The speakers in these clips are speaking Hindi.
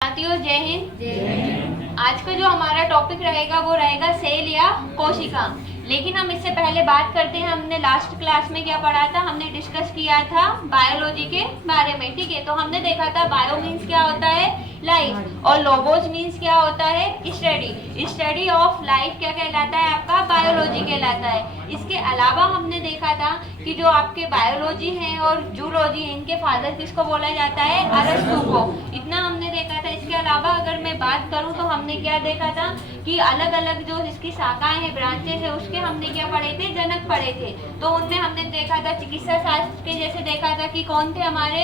साथियों जय हिंद। आज का जो हमारा टॉपिक रहेगा वो रहेगा सेल या कोशिका। लेकिन हम इससे पहले बात करते हैं, हमने लास्ट क्लास में क्या पढ़ा था, हमने डिस्कस किया था बायोलॉजी के बारे में। ठीक है, तो हमने देखा था बायो मीन्स क्या होता है, लाइफ, और लोगोस मीन्स क्या होता है, स्टडी। स्टडी ऑफ लाइफ क्या कहलाता है, आपका बायोलॉजी कहलाता है। इसके अलावा हमने देखा था कि जो आपके बायोलॉजी है और जूलॉजी है, इनके फादर किसको बोला जाता है, अरस्तु को। इतना हमने देखा था। इसके अलावा अगर मैं बात करूं तो हमने क्या देखा था कि अलग अलग जो इसकी शाखाएं हैं, ब्रांचेस है, उसके हमने क्या पढ़े थे, जनक पढ़े थे। तो उनमें हमने देखा था चिकित्सा शास्त्र के जैसे देखा था कि कौन थे हमारे,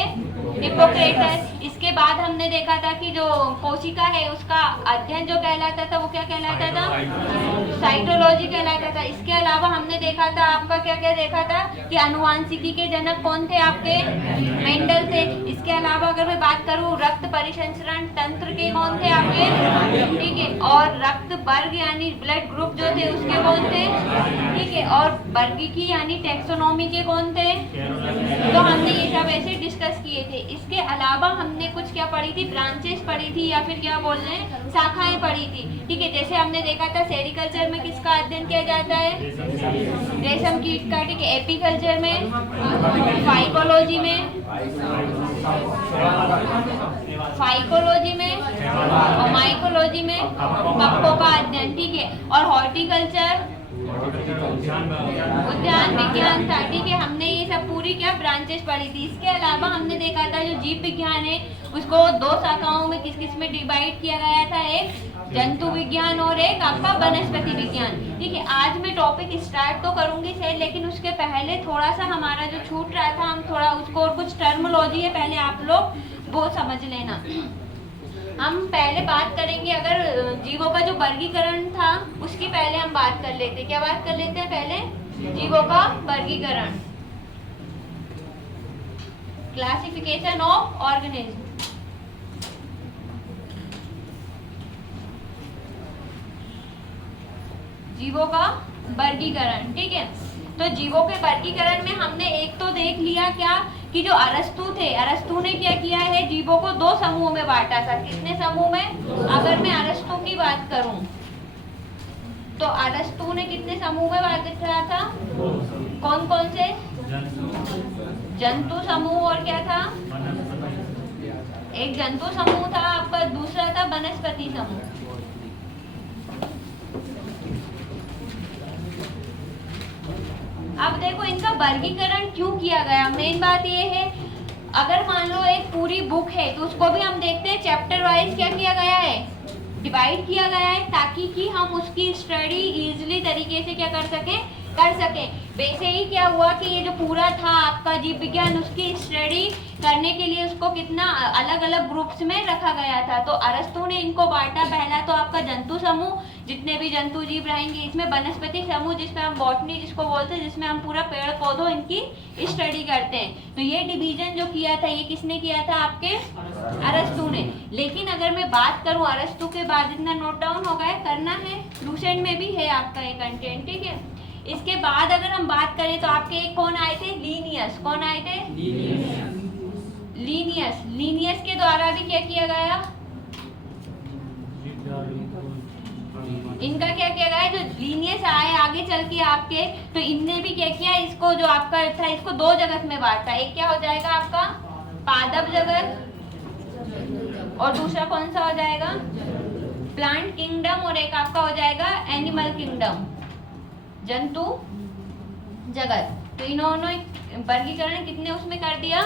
हिप्पोक्रेटस। इसके बाद हमने देखा था कि जो कोशिका है उसका अध्ययन जो कहलाता था वो क्या कहलाता था, साइटोलॉजी कहलाता था। इसके अलावा हमने देखा था आपका क्या क्या देखा था कि अनुवांशिकी के जनक कौन थे, आपके मेंडल थे। इसके अलावा अगर मैं बात करूं रक्त परिसंचरण तंत्र के कौन थे, आपके, ठीक है, और रक्त वर्ग यानी ब्लड ग्रुप जो थे उसके कौन थे, ठीक है, और वर्गीकी यानी टैक्सोनॉमी के कौन थे। तो हमने ये सब ऐसे डिस्कस किए थे। इसके अलावा हमने कुछ क्या पढ़ी थी, ब्रांचेस पढ़ी थी या फिर क्या बोल रहे हैं, शाखाएं पढ़ी थी। ठीक है, जैसे हमने देखा था सेरिकल्चर में किसका अध्ययन किया जाता है, रेशम कीट का। ठीक है, एपीकल्चर में, फाइकोलॉजी में, और माइकोलॉजी में कप्पों का अध्ययन। ठीक है, और हॉर्टिकल्चर उद्यान विज्ञान था। ठीक है, हमने ये सब पूरी क्या ब्रांचेस पढ़ी थी। इसके अलावा हमने देखा था जो जीव विज्ञान है उसको दो शाखाओं में किस किस में डिवाइड किया गया था, एक जंतु विज्ञान और एक आपका वनस्पति विज्ञान। ठीक है, आज मैं टॉपिक स्टार्ट तो करूंगी सही, लेकिन उसके पहले थोड़ा सा हमारा जो छूट रहा था हम थोड़ा उसको, और कुछ टर्मोलॉजी है पहले आप लोग वो समझ लेना। हम पहले बात करेंगे, अगर जीवों का जो वर्गीकरण था उसकी पहले हम बात कर लेते हैं। क्या बात कर लेते हैं पहले, जीवों का वर्गीकरण, क्लासिफिकेशन ऑफ ऑर्गेनिज्म। जीवों का वर्गीकरण, ठीक है। तो जीवों के वर्गीकरण में हमने एक तो देख लिया क्या कि जो अरस्तु थे, अरस्तु ने क्या किया है, जीवों को दो समूह में बांटा था। कितने समूह में, अगर मैं अरस्तु की बात करूं तो अरस्तु ने कितने समूह में बांटा था, कौन कौन से, जंतु समूह और क्या था, एक जंतु समूह था आपका, दूसरा था वनस्पति समूह। अब देखो इनका वर्गीकरण क्यों किया गया, मेन बात ये है, अगर मान लो एक पूरी बुक है तो उसको भी हम देखते हैं चैप्टर वाइज क्या किया गया है, डिवाइड किया गया है, ताकि कि हम उसकी स्टडी इजीली तरीके से क्या कर सकें। वैसे ही क्या हुआ कि ये जो पूरा था आपका जीव विज्ञान, उसकी स्टडी करने के लिए उसको कितना अलग अलग ग्रुप्स में रखा गया था। तो अरस्तु ने इनको बांटा, पहला तो आपका जंतु समूह, जितने भी जंतु जीव रहेंगे, इसमें वनस्पति समूह जिसमें हम बॉटनी जिसको बोलते हैं, जिसमें हम पूरा पेड़ पौधों इनकी स्टडी करते हैं। तो ये डिवीजन जो किया था ये किसने किया था, आपके अरस्तु ने। लेकिन अगर मैं बात करूं अरस्तु के बाद, इतना नोट डाउन हो गया, करना है, लूसेंट में भी है आपका ये कंटेंट, ठीक है। इसके बाद अगर हम बात करें तो आपके एक कौन आए थे, लीनियस। कौन आए थे, लीनियस के द्वारा भी क्या किया गया, इनका क्या किया गया, जो लीनियस आए आगे चल के आपके, तो इनने भी क्या किया, इसको जो आपका था इसको दो जगत में बांटा। एक क्या हो जाएगा आपका पादप जगत, और दूसरा कौन सा हो जाएगा, प्लांट किंगडम, और एक आपका हो जाएगा एनिमल किंगडम, जंतु जगत। तो इन्होंने वर्गीकरण कितने उसमें कर दिया,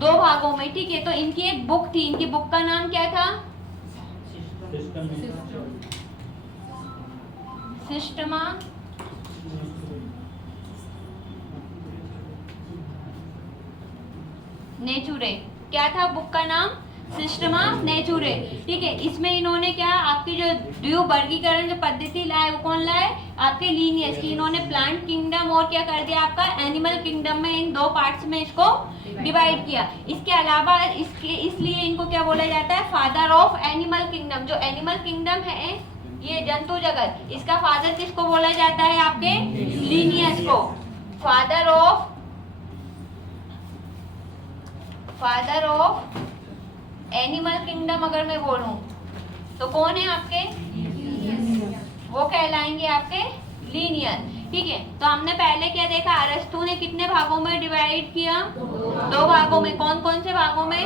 दो भागों में, ठीक है। तो इनकी एक बुक थी, इनकी बुक का नाम क्या था, सिस्टमा नेचुरे। क्या था बुक का नाम, सिस्टमा नेचुरे, ठीक है। इसमें इन्होंने क्या, आपकी जो द्विव वर्गीकरण जो पद्धति लाए वो कौन लाए, आपके लीनियस की। इन्होंने प्लांट किंगडम और क्या कर दिया आपका एनिमल किंगडम में, इन दो पार्ट्स में इसको डिवाइड किया। इसके अलावा इसके इसलिए इनको क्या बोला जाता है, फादर ऑफ एनिमल किंगडम। जो एनिमल किंगडम है ये जंतु जगत, इसका फादर किसको बोला जाता है, आपके लीनियस को। फादर ऑफ एनिमल किंगडम अगर मैं बोलूं तो कौन है आपके, वो कहलाएंगे आपके लीनियर। ठीक है, तो हमने पहले क्या देखा, अरस्तु ने कितने भागों में डिवाइड किया, 2 भागों में। कौन कौन से भागों में,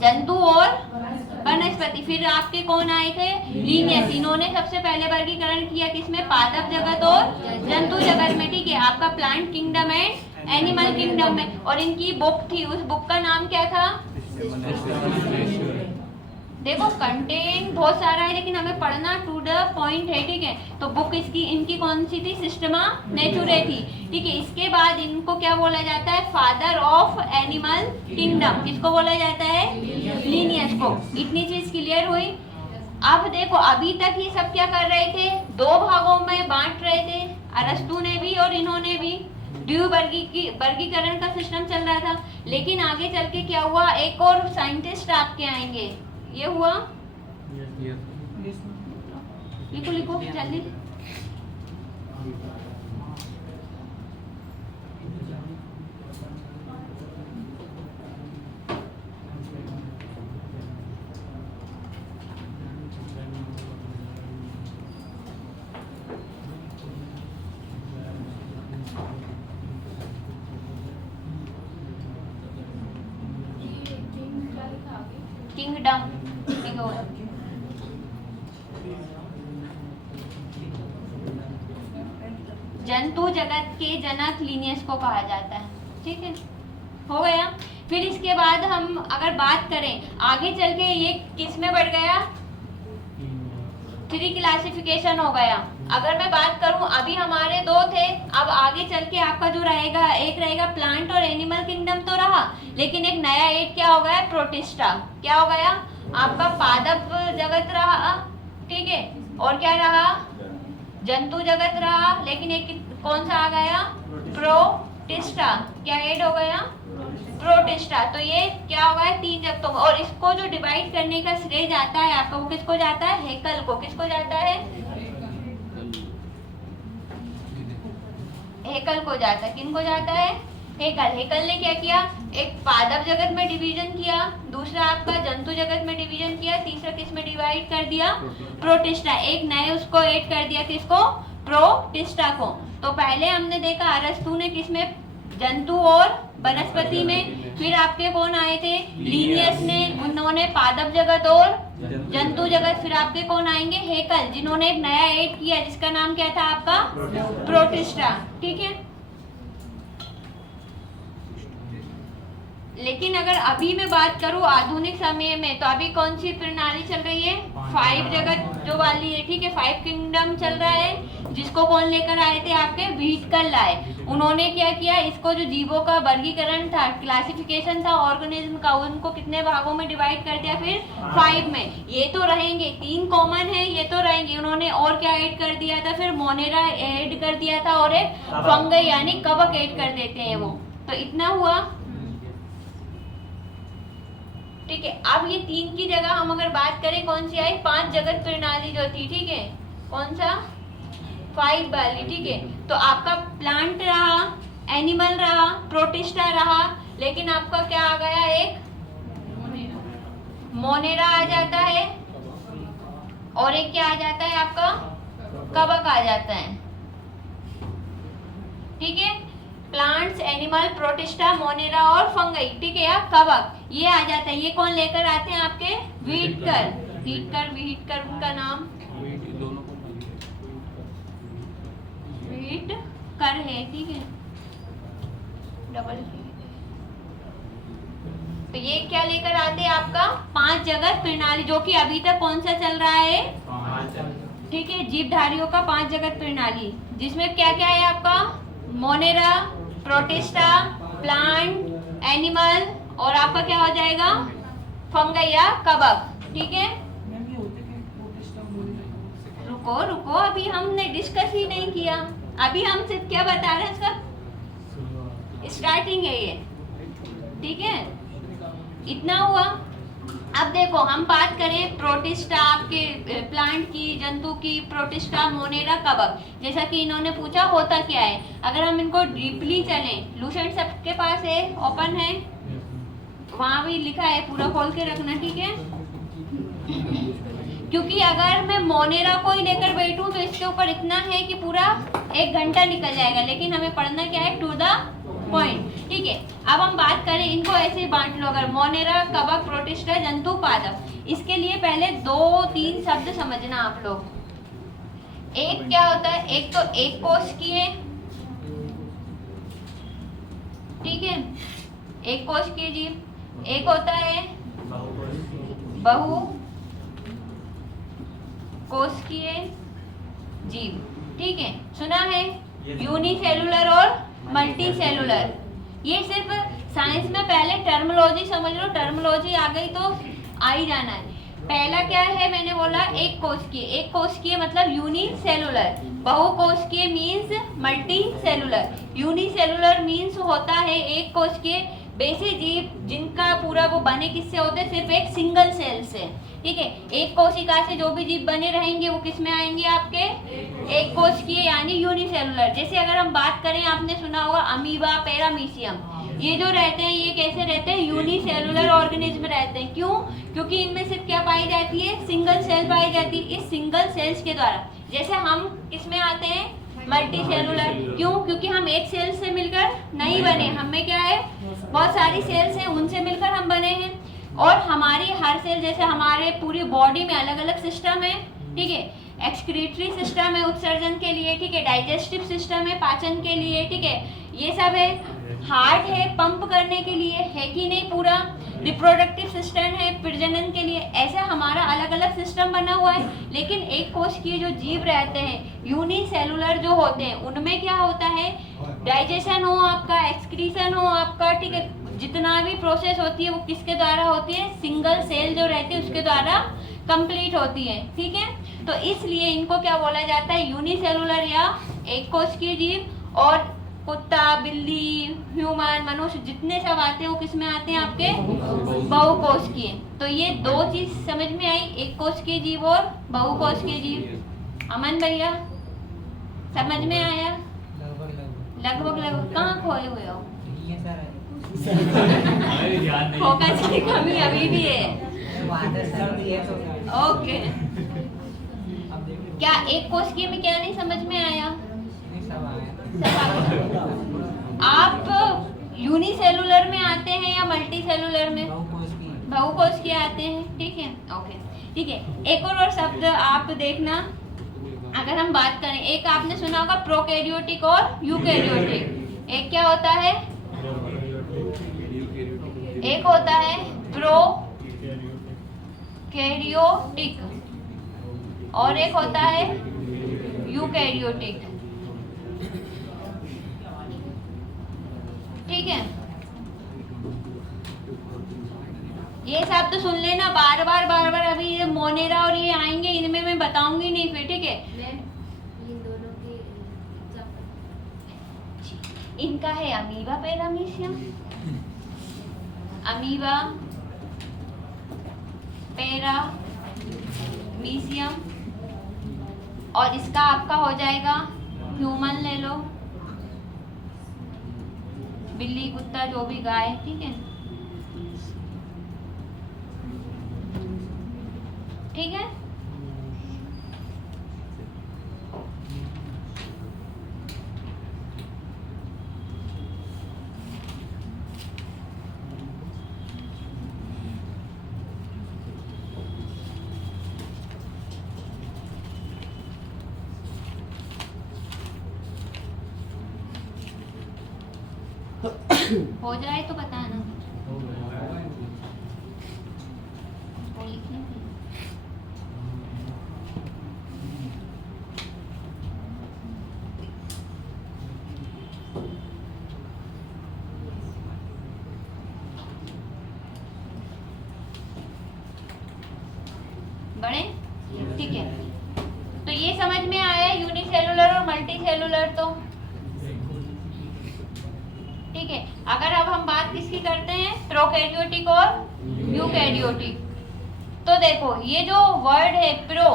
जंतु और वनस्पति। फिर आपके कौन आए थे, लीनियस। इन्होंने सबसे पहले वर्गीकरण किया किसमें, पादप जगत और जंतु जगत में। ठीक है, आपका plant kingdom and animal kingdom में। और इनकी बुक थी, उस बुक का नाम क्या था, देखो कंटेंट बहुत सारा है लेकिन हमें पढ़ना टू द पॉइंट है। ठीक है, तो बुक इसकी इनकी कौन सी थी, सिस्टमा नेचुरे थी। ठीक है, इसके बाद इनको क्या बोला जाता है, फादर ऑफ एनिमल किंगडम। किसको बोला जाता है, लीनियस को। इतनी चीज क्लियर हुई। अब देखो अभी तक ये सब क्या कर रहे थे, 2 भागों में बांट रहे थे, अरस्तु ने भी और इन्होंने भी। वर्गीकरण का सिस्टम चल रहा था। लेकिन आगे चल के क्या हुआ, एक और साइंटिस्ट आपके आएंगे, ये हुआ, लिखो लिखो जल्दी। किंगडम, जंतु जगत के जनक लीनियस को कहा जाता है। ठीक है, हो गया। फिर इसके बाद हम अगर बात करें आगे चल के, ये किस में बढ़ गया, 3 क्लासिफिकेशन हो गया। अगर मैं बात करूं, अभी हमारे 2 थे, अब आगे चल के आपका जो रहेगा, एक रहेगा प्लांट और एनिमल किंगडम तो रहा, लेकिन एक नया 8 क्या हो गया, प्रोटिस्टा। क्या हो गया आपका, पादप जगत रहा। ठीक है, और क्या रहा, जंतु जगत रहा, लेकिन एक कौन सा आ गया, प्रोटिस्टा। क्या ऐड हो गया, प्रोटिस्टा। तो ये क्या हो गया, 3 जगतों में। और इसको जो डिवाइड करने का श्रेय जाता है आपका, वो किसको जाता है, हेकल को। किसको जाता है, हेकल को जाता है। किनको जाता है, हेकल। हेकल ने क्या किया, एक पादप जगत में डिवीजन किया, दूसरा आपका जंतु जगत में डिवीजन किया, तीसरा किस में डिवाइड कर दिया, प्रोटिस्टा। एक नए उसको ऐड कर दिया, किसको, प्रोटिस्टा को। तो पहले हमने देखा अरस्तु ने किसमें, जंतु और वनस्पति में। फिर आपके कौन आए थे, लीनियस ने, उन्होंने पादप जगत और जंतु जगत। फिर आपके कौन आएंगे, हेकल, जिन्होंने एक नया ऐड किया जिसका नाम क्या था आपका, प्रोटिस्टा। ठीक है, लेकिन अगर अभी मैं बात करूं आधुनिक समय में, तो अभी कौन सी प्रणाली चल रही है, 5 जगत जो वाली है। ठीक है, 5 किंगडम चल रहा है, जिसको कौन लेकर आए थे, आपके व्हीटकल लाए। उन्होंने क्या किया, इसको जो जीवों का वर्गीकरण था, क्लासिफिकेशन था ऑर्गेनिज्म का, उनको कितने भागों में डिवाइड कर दिया, फिर 5 में। ये तो रहेंगे, 3 कॉमन है, ये तो रहेंगे। उन्होंने और क्या ऐड कर दिया था, फिर मोनेरा ऐड कर दिया था, और एक फंगई यानी कवक ऐड कर देते हैं वो। तो इतना हुआ। ठीक है, अब ये 3 की जगह हम अगर बात करें कौन सी आई, 5 जगत प्रणाली जो थी। ठीक है, कौन सा, 5 वाली। ठीक है, तो आपका प्लांट रहा, एनिमल रहा, प्रोटिस्टा रहा, लेकिन आपका क्या आ गया, एक मोनेरा आ जाता है, और एक क्या आ जाता है आपका, कवक आ जाता है। ठीक है, प्लांट्स, एनिमल, प्रोटिस्टा, मोनेरा और फंगई। ठीक है, या कवक, ये आ जाता है। ये कौन लेकर आते हैं आपके, व्हीटकर। व्हीटकर उनका नाम व्हीटकर है। ठीक है, डबल। तो ये क्या लेकर आते हैं आपका, 5 जगत प्रणाली, जो कि अभी तक कौन सा चल रहा है, 5। ठीक है, जीवधारियों का 5 जगत प्रणाली, जिसमें क्या क्या है आपका, मोनेरा, प्रोटिस्टा, प्लांट, एनिमल, और आपका क्या हो जाएगा, फंगई या कवक। ठीक है, रुको रुको, अभी हमने डिस्कस ही नहीं किया। अभी हम सिर्फ क्या बता रहे हैं, इसका स्टार्टिंग है ये। ठीक है, इतना हुआ। अब देखो हम बात करें प्रोटिस्टा, आपके प्लांट की, जंतु की, प्रोटिस्टा, मोनेरा, कवक। जैसा कि इन्होंने पूछा होता क्या है, अगर हम इनको डीपली चलें, लूसेंट सबके पास है, ओपन है, वहां भी लिखा है, पूरा खोल के रखना, ठीक है। क्योंकि अगर मैं मोनेरा को ही लेकर बैठूं तो इसके ऊपर इतना है कि पूरा 1 घंटा निकल जाएगा, लेकिन हमें पढ़ना क्या है, टू द पॉइंट, ठीक है। अब हम बात करें, इनको ऐसे ही बांट लो, अगर मोनेरा, कवक, प्रोटिस्टा, जंतु, पादप। इसके लिए पहले 2-3 शब्द समझना आप लोग। एक क्या होता है, एक तो एक कोशिकीय, ठीक है, एक कोशिकीय जीव। एक होता है बहु कोशिकीय जीव, ठीक है, सुना है, यूनिसेलुलर और मल्टी सेलुलर। ये सिर्फ साइंस में पहले टर्मोलॉजी समझ लो, टर्मोलॉजी आ गई तो आ ही जाना है। पहला क्या है, मैंने बोला एक कोशिकीय। एक कोशिकीय मतलब यूनिसेलुलर, बहुकोशिकीय means multicellular, unicellular means होता है एक कोशिकीय। वैसे जीव जिनका पूरा वो बने किससे होते हैं, सिर्फ एक सिंगल सेल से, ठीक है। एक कोशिका से जो भी जीव बने रहेंगे वो किस में आएंगे, आपके एक कोशिकीय यानी यूनिसेलुलर। जैसे अगर हम बात करें, आपने सुना होगा अमीबा, पैरामीशियम, ये जो रहते हैं ये कैसे रहते हैं, यूनिसेलुलर ऑर्गेनिज्म रहते हैं। क्यों? क्योंकि इनमें सिर्फ क्या पाई जाती है, सिंगल सेल पाई जाती है। इस सिंगल सेल्स के द्वारा, जैसे हम किसमें आते हैं, मल्टी सेलुलर। क्यों? क्योंकि हम एक सेल से मिलकर नहीं बने, हमें क्या है, बहुत सारी सेल्स हैं, उनसे मिलकर हम बने हैं। और हमारी हर सेल, जैसे हमारे पूरी बॉडी में अलग अलग सिस्टम है, ठीक है, एक्सक्रीटरी सिस्टम है उत्सर्जन के लिए, ठीक है, डाइजेस्टिव सिस्टम है पाचन के लिए, ठीक है, ये सब है। हार्ट है पंप करने के लिए, है कि नहीं, पूरा रिप्रोडक्टिव सिस्टम है प्रजनन के लिए। ऐसे हमारा अलग अलग सिस्टम बना हुआ है। लेकिन एक कोशिकीय जो जीव रहते हैं, यूनिसेलुलर जो होते हैं, उनमें क्या होता है, डाइजेशन हो आपका, एक्सक्रीशन हो आपका, ठीक है, जितना भी प्रोसेस होती है वो किसके द्वारा होती है, सिंगल सेल जो रहती है उसके द्वारा कंप्लीट होती है, ठीक है। तो इसलिए इनको क्या बोला जाता है, यूनिसेलुलर या एक कोशिकीय जीव। और कुत्ता, बिल्ली, ह्यूमन, मनुष्य जितने सब आते हैं वो किस में आते हैं, आपके बहुकोशिकीय। तो ये 2 चीज समझ में आई, एक कोशिकीय जीव और बहुकोशिकीय जीव। अमन भैया समझ में आया? लगभग कहाँ खोए हुए हो? फोकस की कमी अभी भी है। ओके, क्या एक कोशिकीय में क्या नहीं समझ में आया? आप यूनिसेलुलर में आते हैं या मल्टी सेलुलर में? बहुकोशिकीय आते हैं, ठीक है, ओके, ठीक है। एक और शब्द आप देखना, अगर हम बात करें, एक आपने सुना होगा प्रोकैरियोटिक और यूकैरियोटिक। एक क्या होता है, एक होता है प्रोकैरियोटिक और एक होता है यूकैरियोटिक, ठीक है। ये सब तो सुन लेना बार बार। अभी ये मोनेरा और ये आएंगे, इनमें मैं बताऊंगी नहीं फिर, ठीक है। इनका है अमीबा, पैरामीशियम, अमीबा, पैरामीशियम, और इसका आपका हो जाएगा ह्यूमन, ले लो, बिल्ली, कुत्ता, जो भी, गाय, ठीक है, ठीक है। हो जाए तो बताना। बड़े, ठीक है। तो ये समझ में आया यूनिसेलुलर और मल्टी सेलुलर, तो ठीक है। अगर अब हम बात किसकी करते हैं, प्रोकैरियोटिक और यूकैरियोटिक, तो देखो ये जो वर्ड है प्रो,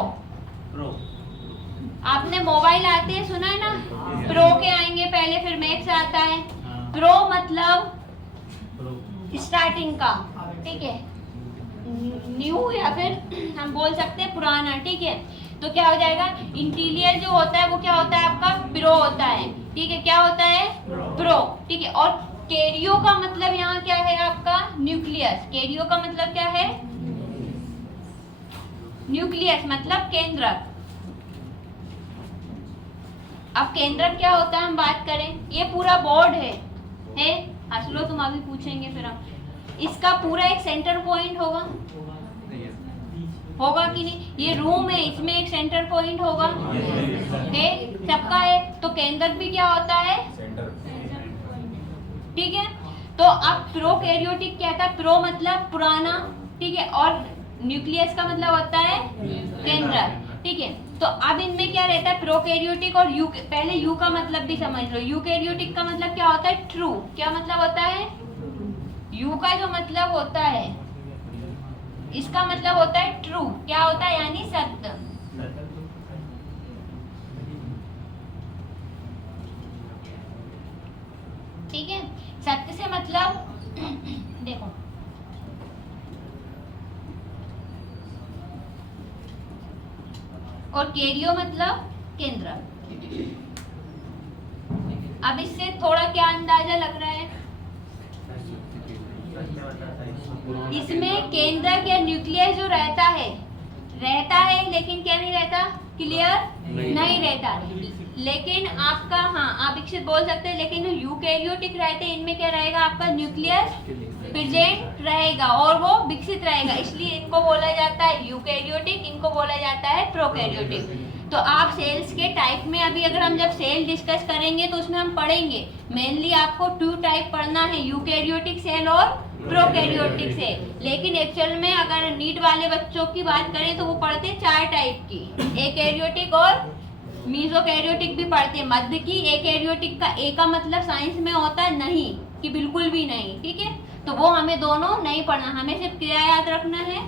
आपने मोबाइल आते हैं सुना है ना, प्रो के आएंगे पहले, फिर मैक्स आता है। प्रो मतलब स्टार्टिंग का, ठीक है, न्यू या फिर हम बोल सकते हैं पुराना, ठीक है। तो क्या हो जाएगा, इंटीरियर जो होता है वो क्या होता है आपका, प्रो होता है, ठीक है, क्या होता है, प्रो, ठीक है। और कैरियो का मतलब यहाँ क्या है आपका, न्यूक्लियस। कैरियो का मतलब क्या है, न्यूक्लियस मतलब केंद्रक। अब केंद्रक क्या होता है हम बात करें, ये पूरा बोर्ड है, हंस लो तुम, अभी पूछेंगे फिर हम। इसका पूरा एक सेंटर पॉइंट होगा कि नहीं, ये रूम है, इसमें एक सेंटर पॉइंट होगा, है, सबका है। तो केंद्रक भी क्या होता है, ठीक है। तो अब प्रोकैरियोटिक क्या था, प्रो मतलब पुराना, ठीक है, और न्यूक्लियस का मतलब होता है केंद्रक, ठीक है। तो अब इनमें क्या रहता है, प्रोकैरियोटिक और यू, पहले यू का मतलब भी समझ लो। यूकैरियोटिक का मतलब क्या होता है, ट्रू। क्या मतलब होता है, यू का जो मतलब होता है, इसका मतलब होता है ट्रू। क्या होता है, यानी सत्य। ठीक है, सत्य से मतलब देखो, और कैरियो मतलब केंद्र। अब इससे थोड़ा क्या अंदाजा लग रहा है, इसमें केंद्रक या न्यूक्लियस जो रहता है लेकिन क्या नहीं रहता, क्लियर नहीं रहता। लेकिन आपका, हाँ आप इसे बोल सकते हैं, लेकिन यूकैरियोटिक रहते हैं, इनमें क्या रहेगा, आपका न्यूक्लियस प्रेजेंट रहेगा और वो विकसित रहेगा, इसलिए इनको बोला जाता है यूकैरियोटिक, इनको बोला जाता है प्रोकैरियोटिक। तो आप सेल्स के टाइप में, अभी अगर हम जब सेल डिस्कस करेंगे तो उसमें हम पढ़ेंगे मेनली आपको 2 टाइप पढ़ना है, यूकैरियोटिक सेल और प्रोकैरियोटिक सेल। लेकिन एक्चुअल में अगर नीट वाले बच्चों की बात करें तो वो पढ़ते 4 टाइप की, एकैरियोटिक और मीसोकैरियोटिक भी पढ़ते हैं, मध्य की। एकैरियोटिक का ए का मतलब साइंस में होता है नहीं, कि बिल्कुल भी नहीं, ठीक है। तो वो हमें दोनों नहीं पढ़ना, हमें सिर्फ क्या याद रखना है,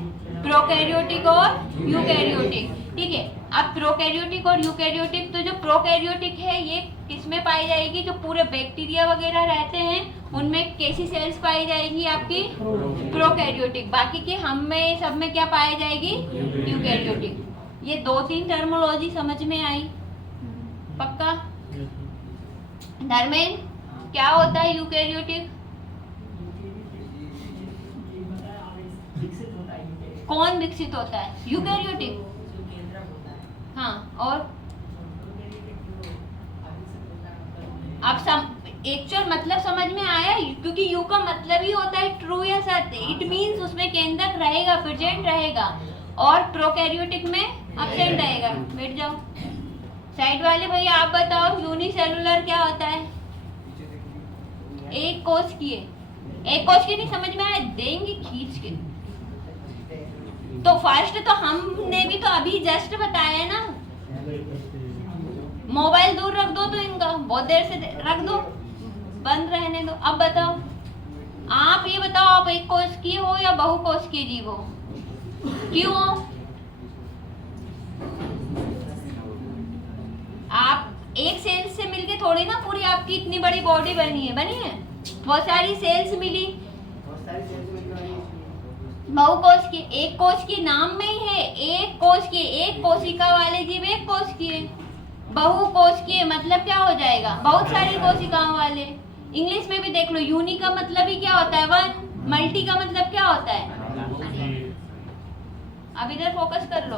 प्रोकैरियोटिक और यूकैरियोटिक, ठीक है। अब प्रोकैरियोटिक और यूकैरियोटिक, तो जो प्रोकैरियोटिक है ये किसमें पाई जाएगी, जो पूरे बैक्टीरिया वगैरह रहते हैं उनमें कैसी सेल्स पाई जाएगी, आपकी प्रोकैरियोटिक। बाकी के हम में सब में क्या पाई जाएगी, यूकैरियोटिक। ये 2-3 टर्मोलॉजी समझ में आई, पक्का। धर्मेंद्र, क्या होता है यूकैरियोटिक, कौन विकसित होता है, यूकैरियोटिक, हाँ। और अब एक्चुअल मतलब समझ में आया, क्योंकि यू का मतलब ही होता है ट्रू या सत्य, इट मींस उसमें केंद्रक रहेगा, प्रेजेंट रहेगा, और प्रोकैरियोटिक में एब्सेंट रहेगा। बैठ जाओ साइड वाले भैया, आप बताओ यूनिसेलुलर क्या होता है, एक कोश की है, एक कोश की नहीं समझ में आया, देंगे खींच के। तो फर्स्ट तो हमने भी तो अभी जस्ट बताया ना, मोबाइल दूर रख दो, तो इनका बहुत देर से रख दो, बंद रहने दो। अब बताओ, आप ये बताओ, आप एक कोश की हो या बहु कोश की जीव हो, क्यों हो? आप एक सेल्स से मिलके थोड़ी ना पूरी आपकी इतनी बड़ी बॉडी बनी है, बहुत सारी सेल्स मिली, बहु कोश की। एक कोश की नाम में ही है, एक कोश की, एक कोशिका वाले जीव एक कोश की है। बहु कोश की मतलब क्या हो जाएगा, बहुत सारी कोशिकाओं वाले। इंग्लिश में भी देख लो, यूनि का मतलब ही क्या होता है, 1, मल्टी का मतलब क्या होता है। अब इधर फोकस कर लो,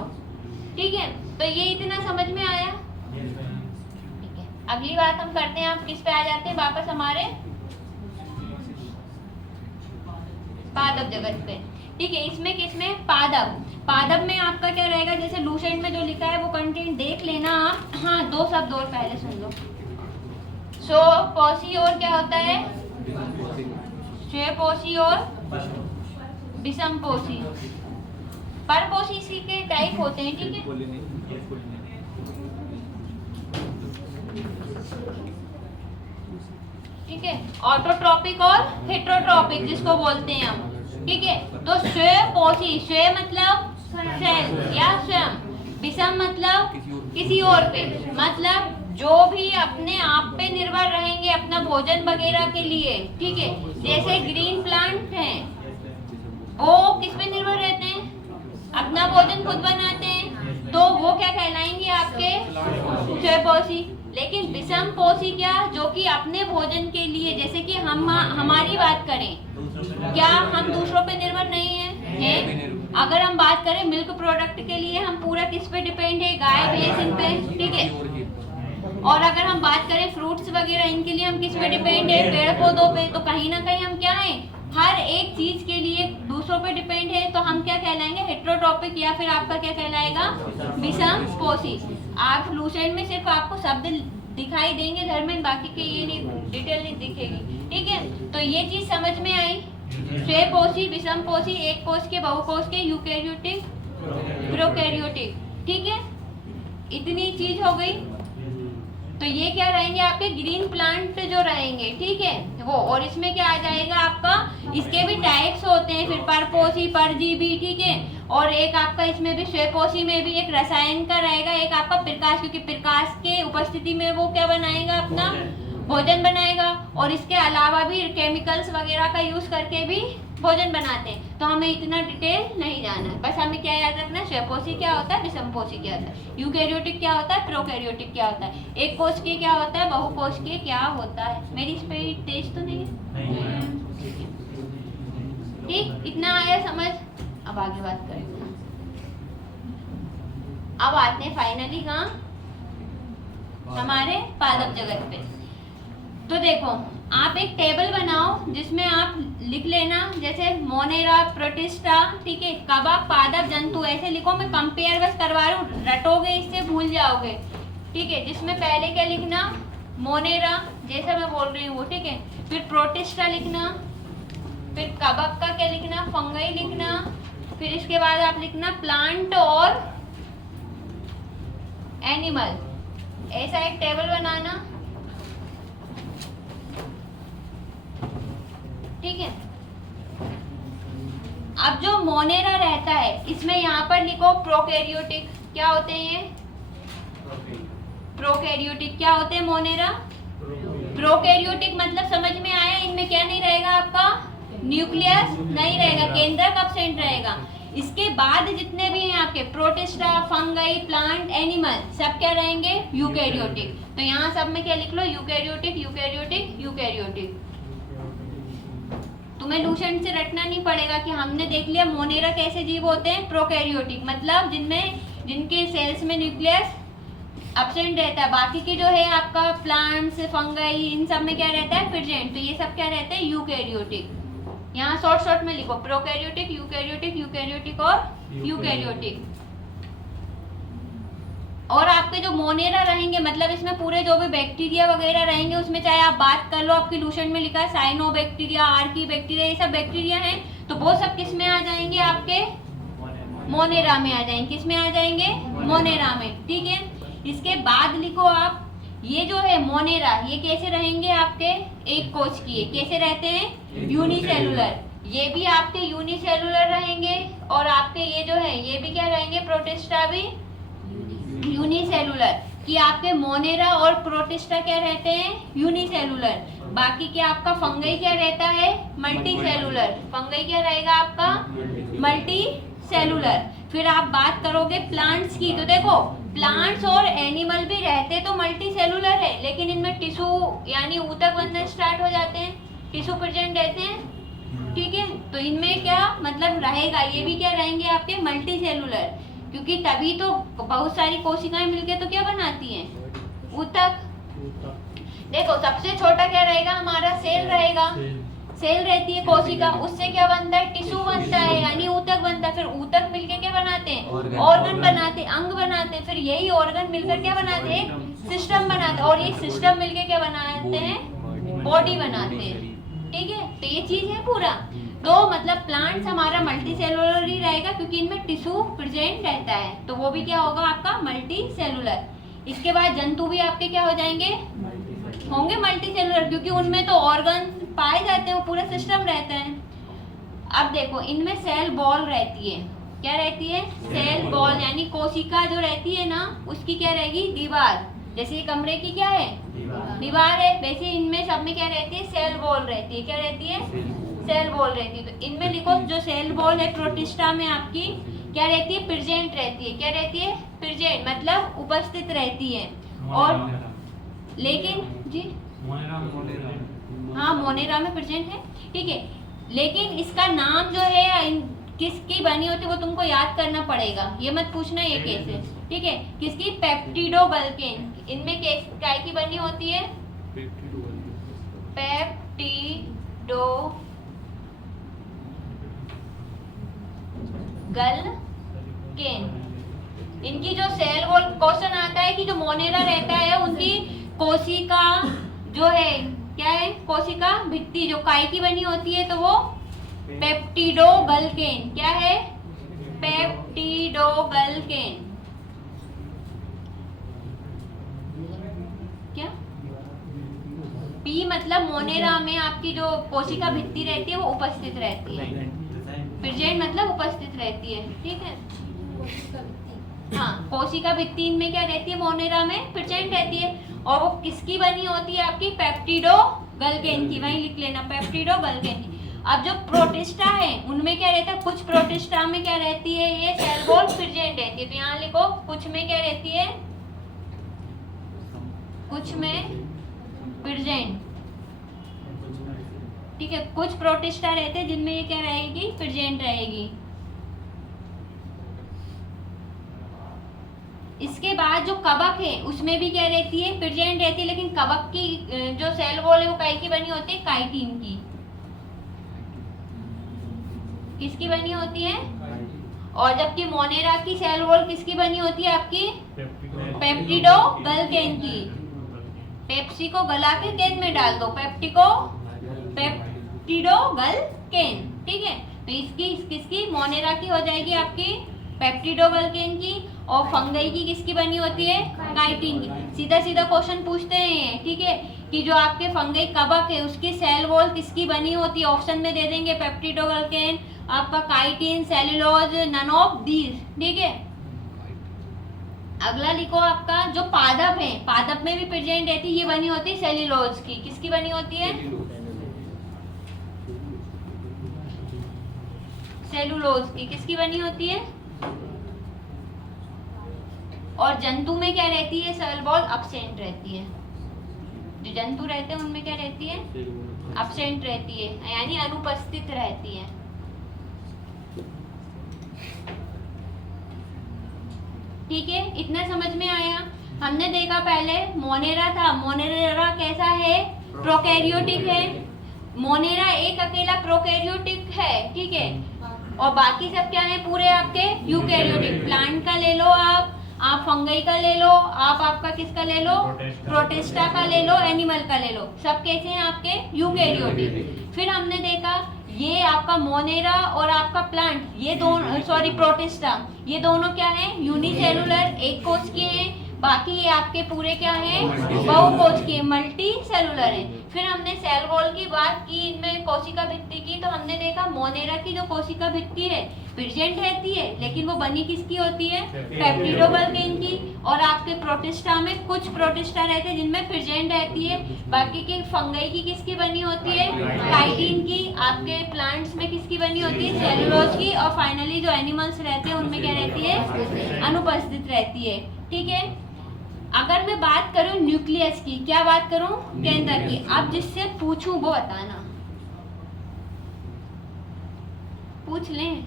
ठीक है। तो ये इतना समझ में आया, ठीक है। अगली बात हम करते हैं, आप किस पे आ जाते हैं वापस, हमारे पादप जगत पे, ठीक है। इसमें किसमें, पादप में आपका क्या रहेगा, जैसे लूसेंट में जो लिखा है वो कंटेंट देख लेना आप। हाँ, 2 शब्द और पहले सुन लो। पोषी और क्या होता है, स्वपोषी और विषमपोषी। परपोषी इसी के टाइप होते हैं, ठीक है। ठीक है, ऑटोट्रॉपिक और हेटेरोट्रॉपिक जिसको बोलते हैं हम, ठीक है। तो स्वपोषी, स्व मतलब सेल या स्वयं, विषम मतलब किसी और पे, मतलब जो भी अपने आप पे निर्भर रहेंगे अपना भोजन वगैरह के लिए, ठीक है। जैसे ग्रीन प्लांट हैं, वो किस पे निर्भर रहते हैं? अपना भोजन खुद बनाते हैं, तो वो क्या कहलाएंगे आपके? स्वयंपोषी। लेकिन विषम पोषी क्या? जो कि अपने भोजन के लिए, जैसे कि हमारी बात करें, क्या हम दूसरों पे निर्भर नहीं है? अगर हम बात करें मिल्क प्रोडक्ट के लिए, हम पूरा किस पे डिपेंड है? गाय भैंस इन पे, ठीक है। और अगर हम बात करें फ्रूट्स वगैरह, इनके लिए हम किस पे डिपेंड है? पेड़ पौधों पे। तो कहीं ना कहीं हम क्या हैं? हर एक चीज के लिए दूसरों पे डिपेंड है, तो हम क्या कहलाएंगे? हेटेरोट्रॉपिक, या फिर आपका क्या कहलाएगा? विषम पोषी। आप लूसेंट में सिर्फ आपको शब्द दिखाई देंगे धर्मेंद्र, बाकी के ये नहीं, डिटेल नहीं दिखेगी, ठीक है। तो ये चीज समझ में आई? स्वयंपोषी, विषम पोषी, एक कोष के, बहुकोष के, यूकैरियोटिक, प्रोकैरियोटिक, ठीक है। इतनी चीज हो गई। तो ये क्या रहेंगे आपके? ग्रीन प्लांट जो रहेंगे, ठीक है वो। और इसमें क्या आ जाएगा आपका? इसके भी टाइप्स होते हैं, फिर परपोषी, परजीवी, ठीक है। और एक आपका इसमें भी स्वयंपोषी में भी एक रसायन का रहेगा, एक आपका प्रकाश, क्योंकि प्रकाश के उपस्थिति में वो क्या बनाएगा? अपना भोजन बनाएगा। और इसके अलावा भी केमिकल्स वगैरह का यूज करके भी भोजन बनाते हैं। तो हमें इतना डिटेल नहीं जाना है, बस हमें क्या याद रखना है? स्वयंपोषी क्या होता है, विषमपोषी क्या होता है, यूकैरियोटिक क्या होता है, प्रोकैरियोटिक क्या होता है, एक कोष के क्या होता है, बहुकोष के क्या होता है। मेरी स्पीड तेज तो नहीं है? ठीक, इतना आया समझ? अब आगे बात करें। अब आते हैं फाइनली कहाँ? हमारे पादप जगत पे। तो देखो, आप एक टेबल बनाओ जिसमें आप लिख लेना, जैसे मोनेरा, प्रोटिस्टा, ठीक है, कवक, पादप, जंतु, ऐसे लिखो। मैं कंपेयर बस करवा रहा हूँ, रटोगे इससे भूल जाओगे, ठीक है। जिसमें पहले क्या लिखना? मोनेरा, जैसा मैं बोल रही हूँ वो, ठीक है। फिर प्रोटिस्टा लिखना, फिर कवक का क्या लिखना? फंगई लिखना। फिर इसके बाद आप लिखना प्लांट और एनिमल। ऐसा एक टेबल बनाना, ठीक है। अब जो मोनेरा रहता है, इसमें यहाँ पर लिखो प्रोकैरियोटिक। क्या होते हैं ये? प्रोकैरियोटिक क्या होते हैं? मोनेरा प्रोकैरियोटिक मतलब समझ में आया? इनमें क्या नहीं रहेगा आपका? न्यूक्लियस नहीं रहेगा, केंद्रक एब्सेंट रहेगा। इसके बाद जितने भी हैं आपके प्रोटिस्टा, फंगई, प्लांट, एनिमल, सब क्या रहेंगे? यूकैरियोटिक। तो यहाँ सब में क्या लिख लो? Eukaryotic, eukaryotic, eukaryotic. तुम्हें लूसेंट से रटना नहीं पड़ेगा कि हमने देख लिया मोनेरा कैसे जीव होते हैं, प्रोकैरियोटिक मतलब जिनके सेल्स में न्यूक्लियस एब्सेंट रहता है। बाकी के जो है आपका प्लांट्स, फंगई, इन सब में क्या रहता है? प्रेजेंट। तो ये सब क्या रहते हैं? यूकैरियोटिक। यहाँ शॉर्ट में लिखो प्रोकैरियोटिक, यूकैरियोटिक, यूकैरियोटिक और यूकैरियोटिक। और आपके जो मोनेरा रहेंगे, मतलब इसमें पूरे जो भी बैक्टीरिया वगैरह रहेंगे, उसमें चाहे आप बात कर लो, आपकी लूसेंट में लिखा है साइनोबैक्टीरिया, आर्की बैक्टीरिया, ये सब बैक्टीरिया हैं, तो वो सब किस में आ जाएंगे? आपके मोनेरा में आ जाएंगे। किस में आ जाएंगे? मोनेरा में, ठीक है। इसके बाद लिखो आप, ये जो है मोनेरा, ये कैसे रहेंगे? आपके एक कोश किए कैसे रहते हैं? यूनिसेलुलर। ये भी आपके यूनिसेलुलर रहेंगे। और आपके ये जो है ये भी क्या रहेंगे? प्रोटिस्टा भी यूनिसेलुलर। कि आपके मोनेरा और प्रोटिस्टा क्या रहते हैं? यूनिसेलुलर। बाकी क्या आपका फंगई क्या रहता है? Multi cellular. फंगई क्या रहेगा आपका? Multi cellular. फिर आप बात करोगे प्लांट्स की, तो देखो प्लांट्स और एनिमल भी रहते तो मल्टी सेलुलर है, लेकिन इनमें टिश्यू यानी ऊतक बनना स्टार्ट हो जाते हैं, टिश्यू प्रेजेंट रहते हैं, ठीक है। तो इनमें क्या मतलब रहेगा? ये भी क्या रहेंगे आपके? Multi cellular. क्योंकि तभी तो बहुत सारी कोशिकाएं मिलकर तो क्या बनाती हैं? ऊतक। देखो सबसे छोटा क्या रहेगा? हमारा सेल रहेगा। सेल रहती है कोशिका, उससे क्या बनता है? टिश्यू बनता है यानी ऊतक बनता है। फिर ऊतक मिलके क्या बनाते हैं? ऑर्गन बनाते हैं, अंग बनाते हैं। फिर यही ऑर्गन मिलकर क्या बनाते हैं? सिस्टम बनाते हैं। और ये सिस्टम मिलके क्या बनाते हैं? बॉडी बनाते हैं, ठीक है। तो ये चीज है पूरा। तो मतलब प्लांट्स हमारा मल्टी सेलुलर ही रहेगा, क्योंकि इनमें टिश्यू प्रेजेंट रहता है, तो वो भी क्या होगा आपका? Multi cellular. इसके बाद जंतु भी आपके क्या हो जाएंगे? होंगे मल्टी सेलुलर, क्योंकि उनमें तो ऑर्गन पाए जाते हैं, वो पूरा सिस्टम रहता है। अब देखो इनमें सेल बॉल रहती है। क्या रहती है? Cell wall. यानी कोशिका जो रहती है ना, उसकी क्या रहेगी? दीवार। जैसे ये कमरे की क्या है, दीवार है, वैसे इनमें सब में क्या रहती है, सेल वॉल रहती है। क्या रहती है, सेल वॉल रहती है। तो इनमें लिखो जो सेल वॉल है प्रोटिस्टा में आपकी क्या रहती है, प्रेजेंट रहती है। क्या रहती है, प्रेजेंट मतलब उपस्थित रहती है। और लेकिन जी हाँ मोनेरा में प्रेजेंट है, ठीक है। लेकिन इसका नाम जो है किसकी बनी होती है वो तुमको याद करना पड़ेगा, ये मत पूछना ये कैसे, ठीक है। किसकी, पेप्टिडोगल्केन। इनमें क्या की बनी होती है, पेप्टिडोगल्केन। इनकी जो सेल वॉल, क्वेश्चन आता है कि जो मोनेरा रहता है उनकी कोशिका जो है क्या है, कोशिका भित्ति जो काय की बनी होती है तो वो पेप्टिडोगल्केन। क्या है, पेप्टिडोगल्केन। क्या, पी मतलब मोनेरा में आपकी जो कोशिका भित्ति रहती है वो उपस्थित रहती है। प्रेजेंट मतलब उपस्थित रहती है, ठीक है। हाँ कोशिका भित्ति इनमें क्या रहती है, मोनेरा में प्रेजेंट रहती है। और वो किसकी बनी होती है, आपकी पेप्टिडोगल्केन की। वहीं लिख लेना, पेप्टिडोगल्केन की। अब जो प्रोटिस्टा है उनमें क्या रहता है, कुछ प्रोटिस्टा में क्या रहती है, ये सेल वॉल प्रेजेंट रहती है। तो यहाँ लिखो कुछ में क्या रहती है, कुछ में प्रेजेंट, ठीक है। कुछ प्रोटिस्टा रहते हैं जिनमें ये क्या रहेगी, प्रेजेंट रहेगी। इसके बाद जो कवक है उसमें भी क्या रहती है, प्रेजेंट रहती है। लेकिन कवक की जो सेल वॉल है वो काय की बनी होती है, काइटिन की। किसकी बनी होती है, और जबकि मोनेरा की सेल वॉल किसकी बनी होती है, आपकी पेप्टिडोगल्केन की। पेप्सी को गला के केन में डाल दो, पेप्टिडोगल्केन, ठीक है। तो इसकी किसकी, मोनेरा की हो जाएगी आपकी पेप्टिडोगल्केन की। और फंगई की किसकी बनी होती है, काइटिन की। सीधा सीधा क्वेश्चन पूछते हैं, ठीक है, कि जो आपके फंगई कवक है उसकी सेल वॉल किसकी बनी होती है। ऑप्शन में दे देंगे पेप्टिडोगल्केन, आपका chitin, cellulose, none of these, ठीक है। अगला लिखो आपका जो पादप है, पादप में भी प्रेजेंट रहती है, ये बनी होती है सेल्यूलोज की। किसकी बनी होती है, सेल्यूलोज की। किसकी बनी होती है। और जंतु में क्या रहती है, सेल वॉल अब्सेंट रहती है। जो जंतु रहते हैं उनमें क्या रहती है, अब्सेंट रहती है, यानी अनुपस्थित रहती है। ठीक है, इतना समझ में आया। हमने देखा पहले मोनेरा था, मोनेरा कैसा है, प्रोकैरियोटिक है। मोनेरा एक अकेला प्रोकैरियोटिक है, ठीक है। और बाकी सब क्या है, पूरे आपके यूकैरियोटिक। प्लांट का ले लो आप फंगई का ले लो, आप आपका किसका ले लो, प्रोटिस्टा का ले लो, एनिमल का ले लो, सब कैसे हैं आपके यूकैरियोटिक। फिर हमने देखा ये आपका मोनेरा और आपका प्लांट, ये दोनों प्रोटिस्टा, ये दोनों क्या है, यूनिसेलुलर, एक कोश के हैं। बाकी ये आपके पूरे क्या है, बहुकोश के, मल्टी सेलुलर है। फिर हमने सेल वॉल की बात की, इनमें कोशिका भित्ति की। तो हमने देखा मोनेरा की जो कोशिका भित्ति है प्रेजेंट रहती है, लेकिन वो बनी किसकी होती है, पेप्टिडोगल्केन की। और आपके प्रोटिस्टा में कुछ प्रोटिस्टा रहते हैं जिनमें प्रेजेंट रहती है। बाकी के फंगई की किसकी बनी होती है, काइटिन की। आपके प्लांट्स में किसकी बनी होती है, सेलुलोज की। और फाइनली जो एनिमल्स रहते हैं उनमें क्या रहती है, अनुपस्थित रहती है। ठीक है, अगर मैं बात करूं न्यूक्लियस की, क्या बात करूं, केंद्र की। अब जिससे पूछूं वो बताना, पूछ लें।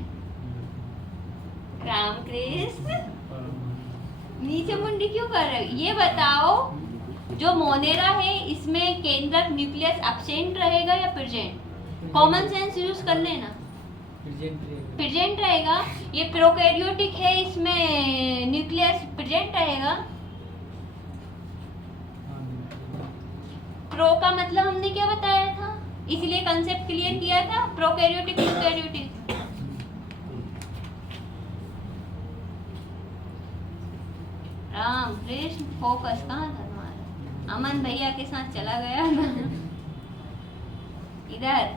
राम कृष्ण, नीचे मुंडी क्यों कर रहे हो, ये बताओ। जो मोनेरा है इसमें केंद्रक न्यूक्लियस एब्सेंट रहेगा या प्रेजेंट। कॉमन सेंस यूज कर लेना, प्रेजेंट रहेगा। ये प्रोकैरियोटिक है, इसमें न्यूक्लियस प्रेजेंट रहेगा। प्रो का मतलब हमने क्या बताया था, इसलिए कंसेप्ट क्लियर किया था, prokaryotic eukaryotic. Ram Krishna, focus कहाँ था तुम्हारा, अमन भैया के साथ चला गया ना। इधर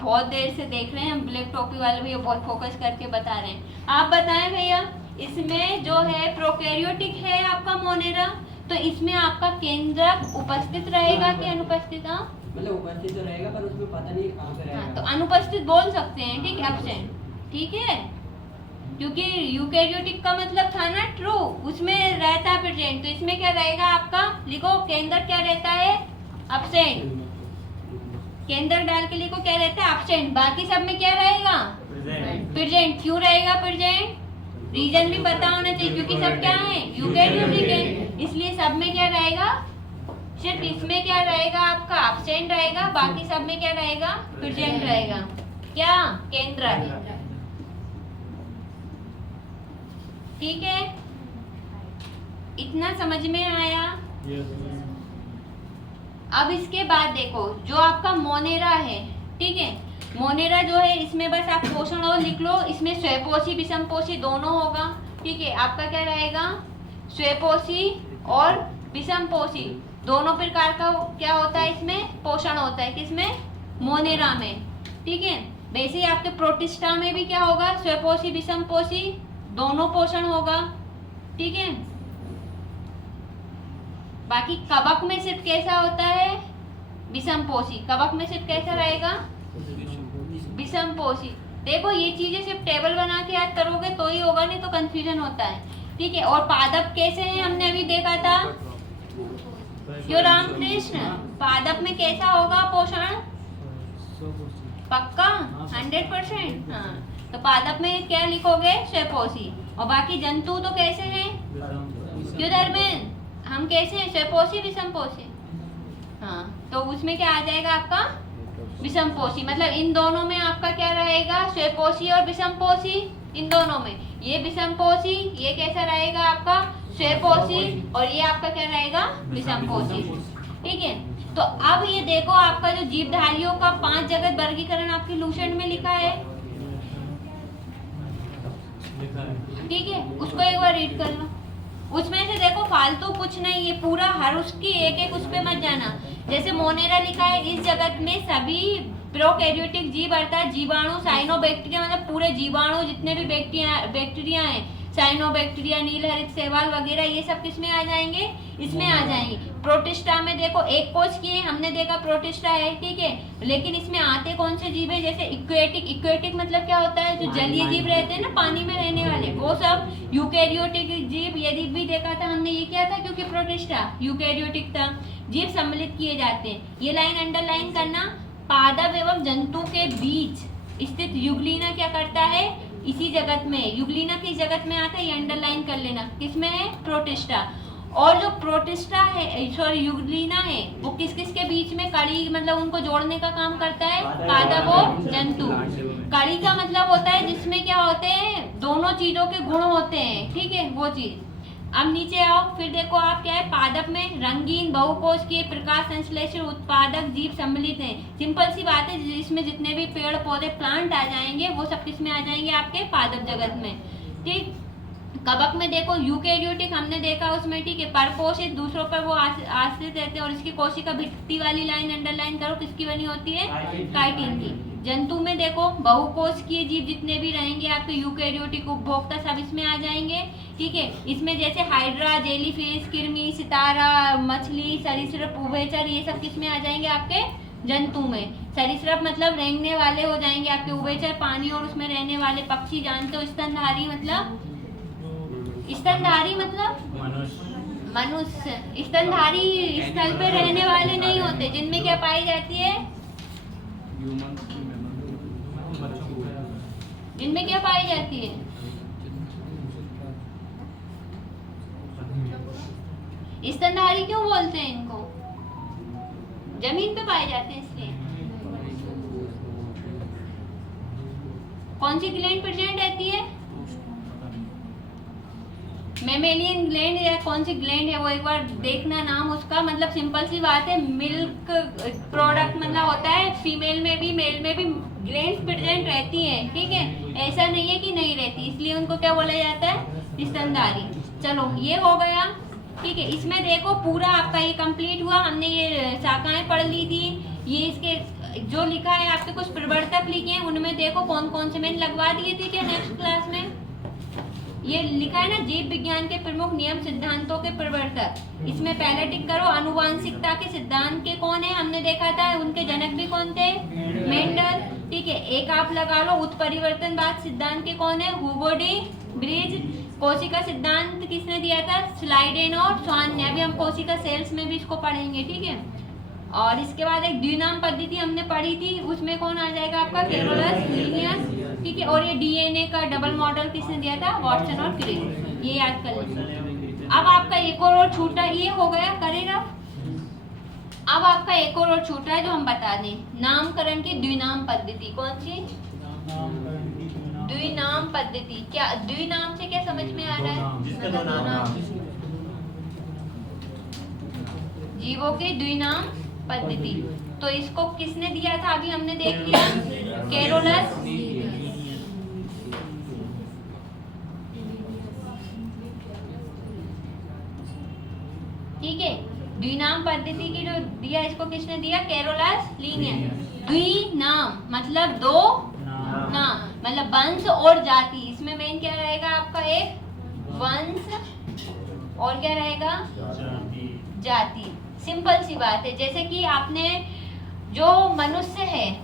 बहुत देर से देख रहे हैं हम, ब्लैक टोपी वाले भैया बहुत फोकस करके बता रहे हैं। आप बताएं भैया, इसमें जो है प्रोकैरियोटिक है आपका मोनेरा, तो इसमें आपका केंद्रक उपस्थित रहेगा कि अनुपस्थित? हाँ, मतलब उपस्थित तो रहेगा पर उसमें पता नहीं कहाँ पे रहेगा। हाँ, तो अनुपस्थित बोल सकते हैं, ठीक है, एब्सेंट, ठीक है, क्योंकि यूकैरियोटिक का मतलब था ना ट्रू, उसमें रहता है प्रेजेंट, तो इसमें क्या रहेगा आपका, लिखो केंद्र क्या रहता है, एब्सेंट, केंद्र डाल के लिखो क्या रहता है, एब्सेंट, बाकी सब में क्या रहेगा, प्रेजेंट। क्यों रहेगा प्रेजेंट? रीजन भी पता होना चाहिए, क्योंकि सब क्या है, यूकैरियोटिक है, इसलिए सब में क्या रहेगा, सिर्फ इसमें क्या रहेगा आपका एब्सेंट रहेगा, बाकी सब में क्या रहेगा, प्रेजेंट रहेगा, क्या, केंद्र, ठीक है, इतना समझ में आया? अब इसके बाद देखो जो आपका मोनेरा है, ठीक है, मोनेरा जो है इसमें बस आप पोषण और लिख लो, इसमें स्वयंपोषी विषमपोषी दोनों होगा, ठीक है, आपका क्या रहेगा, स्वयंपोषी और विषमपोषी दोनों प्रकार का क्या होता है, इसमें पोषण होता है, किसमें, मोनेरा में, ठीक है। वैसे ही आपके प्रोटिस्टा में भी क्या होगा, स्वयंपोषी विषमपोषी दोनों पोषण होगा, ठीक है। बाकी कवक में सिर्फ कैसा होता है, विषमपोषी, कवक में सिर्फ कैसा रहेगा, विषमपोषी। देखो ये चीजें सिर्फ टेबल बना के याद करोगे तो ही होगा, नहीं तो कंफ्यूजन होता है, ठीक है। और पादप कैसे हैं, हमने अभी देखा था, क्यों रामकृष्ण, पादप में कैसा होगा पोषण, पक्का 100%, हाँ, तो पादप में क्या लिखोगे, स्वयंपोषी, और बाकी जंतु तो कैसे हैं, क्यों धर्मेंद्र, हम कैसे हैं, स्वयंपोषी विषमपोषी, हाँ, तो उसमें क्या आ जाएगा आपका विषमपोषी, मतलब इन दोनों में आपका क्या रहेगा, स्वयंपोषी और विषमपोषी, इन दोनों में, ये विषमपोषी, ये कैसा रहेगा आपका स्वयंपोषी, और ये आपका क्या रहेगा, विषमपोषी, ठीक है। तो अब ये देखो आपका जो जीवधारियों का 5 जगत वर्गीकरण आपके लूसेंट में लिखा है, ठीक है, उसको एक बार रीड कर लो। उसमें से देखो फालतू कुछ नहीं, ये पूरा हर उसकी एक एक उस पे मत जाना। जैसे मोनेरा लिखा है, इस जगत में सभी प्रोकैरियोटिक जीव अर्थात जीवाणु, साइनोबैक्टीरिया मतलब पूरे जीवाणु जितने भी बैक्टीरिया हैं, साइनोबैक्टीरिया, नीलहरित शैवाल वगैरह, ये सब किसमें आ जाएंगे, इसमें आ जाएंगे। प्रोटिस्टा में देखो एक कोश की है, हमने देखा प्रोटिस्टा है, ठीक है, लेकिन इसमें आते कौन से जीव है, जैसे इक्वेटिक, इक्वेटिक मतलब क्या होता है, जो जलीय जीव रहते हैं ना पानी में रहने वाले, वो सब यूकैरियोटिक जीव। यदि भी देखा था हमने, ये क्या था, क्योंकि प्रोटिस्टा यूकैरियोटिक था, जीव सम्मिलित किए जाते हैं। ये लाइन अंडरलाइन करना, पादप एवं जंतु के बीच स्थित युगलीना क्या करता है, इसी जगत में, युगलीना किस जगत में आता है, ये अंडरलाइन कर लेना, किसमें है, प्रोटिस्टा। और जो प्रोटिस्टा है, सॉरी युगलीना है, वो किस किस के बीच में, कड़ी मतलब उनको जोड़ने का काम करता है, पादप और जंतु। कड़ी का मतलब होता है जिसमें क्या होते हैं, दोनों चीजों के गुण होते हैं, ठीक है, वो चीज। अब नीचे आओ, फिर देखो आप क्या है, पादप में रंगीन बहुकोश के प्रकाश संश्लेषण उत्पादक जीव सम्मिलित हैं। सिंपल सी बात है, जिसमें जितने भी पेड़ पौधे प्लांट आ जाएंगे वो सब किसमें आ जाएंगे, आपके पादप जगत में, ठीक। कवक में देखो यूकैरियोटिक हमने देखा उसमें, ठीक है, परपोषित, दूसरों पर वो आश्रित रहते हैं, और इसकी कोशिका भित्ति वाली लाइन अंडरलाइन करो, किसकी बनी होती है, काइटिन की। जंतु में देखो बहुकोशिकीय जीव जितने भी रहेंगे आपके यूकैरियोटिक उपभोक्ता सब इसमें आ जाएंगे, ठीक है। इसमें जैसे हाइड्रा, जेलीफिश, कृमि, सितारा, मछली, सरीसृप, उभयचर, ये सब किसमें आ जाएंगे, आपके जंतु में। सरीसृप मतलब रेंगने वाले हो जाएंगे आपके, उभयचर पानी और उसमें रहने वाले पक्षी, जानते हो। स्तनधारी मतलब, स्तनधारी मतलब मनुष्य। स्तनधारी स्थल पे रहने वाले नहीं होते, जिनमें क्या पाई जाती है, जिनमें क्या पाई जाती है, स्तनधारी क्यों बोलते हैं इनको, जमीन पे पाए जाते हैं इसलिए। कौन सी ग्लैंड प्रेजेंट रहती है, मेमेलियन ग्लैंड, या कौन सी ग्लैंड है वो एक बार देखना नाम उसका। मतलब सिंपल सी बात है, मिल्क प्रोडक्ट मतलब होता है, फीमेल में भी मेल में भी ग्लैंड प्रेजेंट रहती है, ठीक है, ऐसा नहीं है कि नहीं रहती, इसलिए उनको क्या बोला जाता है, स्तनधारी। चलो ये हो गया, ठीक है। इसमें देखो पूरा आपका ये कंप्लीट हुआ, हमने ये शाखाएं पढ़ ली थी। ये इसके जो लिखा है आपके कुछ प्रवर्तक लिखे हैं, उनमें देखो कौन कौन से मैंने लगवा दिए थे क्या नेक्स्ट क्लास में, ये लिखा है ना, जीव विज्ञान के प्रमुख नियम सिद्धांतों के प्रवर्तक। इसमें पहले टिक करो, आनुवांशिकता के सिद्धांत के कौन है, हमने देखा था उनके जनक भी कौन थे, मेंडल। ठीक है, एक आप लगा लो, उत्परिवर्तनवाद सिद्धांत के कौन है, ह्यूगो डी ब्रिज। कोशिका सिद्धांत किसने दिया था, स्लाइडेन और स्वान ने। अभी हम कोशिका सेल्स में भी इसको पढ़ेंगे। ठीक है, और इसके बाद एक द्विनाम पद्धति हमने पढ़ी थी, उसमें कौन आ जाएगा आपका, कैरोलस लिनियस। ठीक है, और ये डीएनए का डबल मॉडल किसने दिया था, वॉटसन और क्रिक। ये याद कर लीजिए। अब आपका एक और छूटा, ये हो गया करेगा। अब आपका एक और छूटा है जो हम बता दें, नामकरण की द्विनाम पद्धति। कौन सी द्विनाम पद्धति? क्या द्विनाम से क्या समझ में आ रहा है, जीवों की द्विनाम पद्धति। तो इसको किसने दिया था, अभी हमने देख लिया, कैरोलस। ठीक है, द्विनाम पद्धति की जो दिया, इसको किसने दिया, कैरोलस लिनियस। द्विनाम मतलब दो नाम, मतलब वंश और जाति। इसमें मेन क्या रहेगा आपका, एक वंश और क्या रहेगा, जाति। सिंपल सी बात है। जैसे कि आपने जो मनुष्य है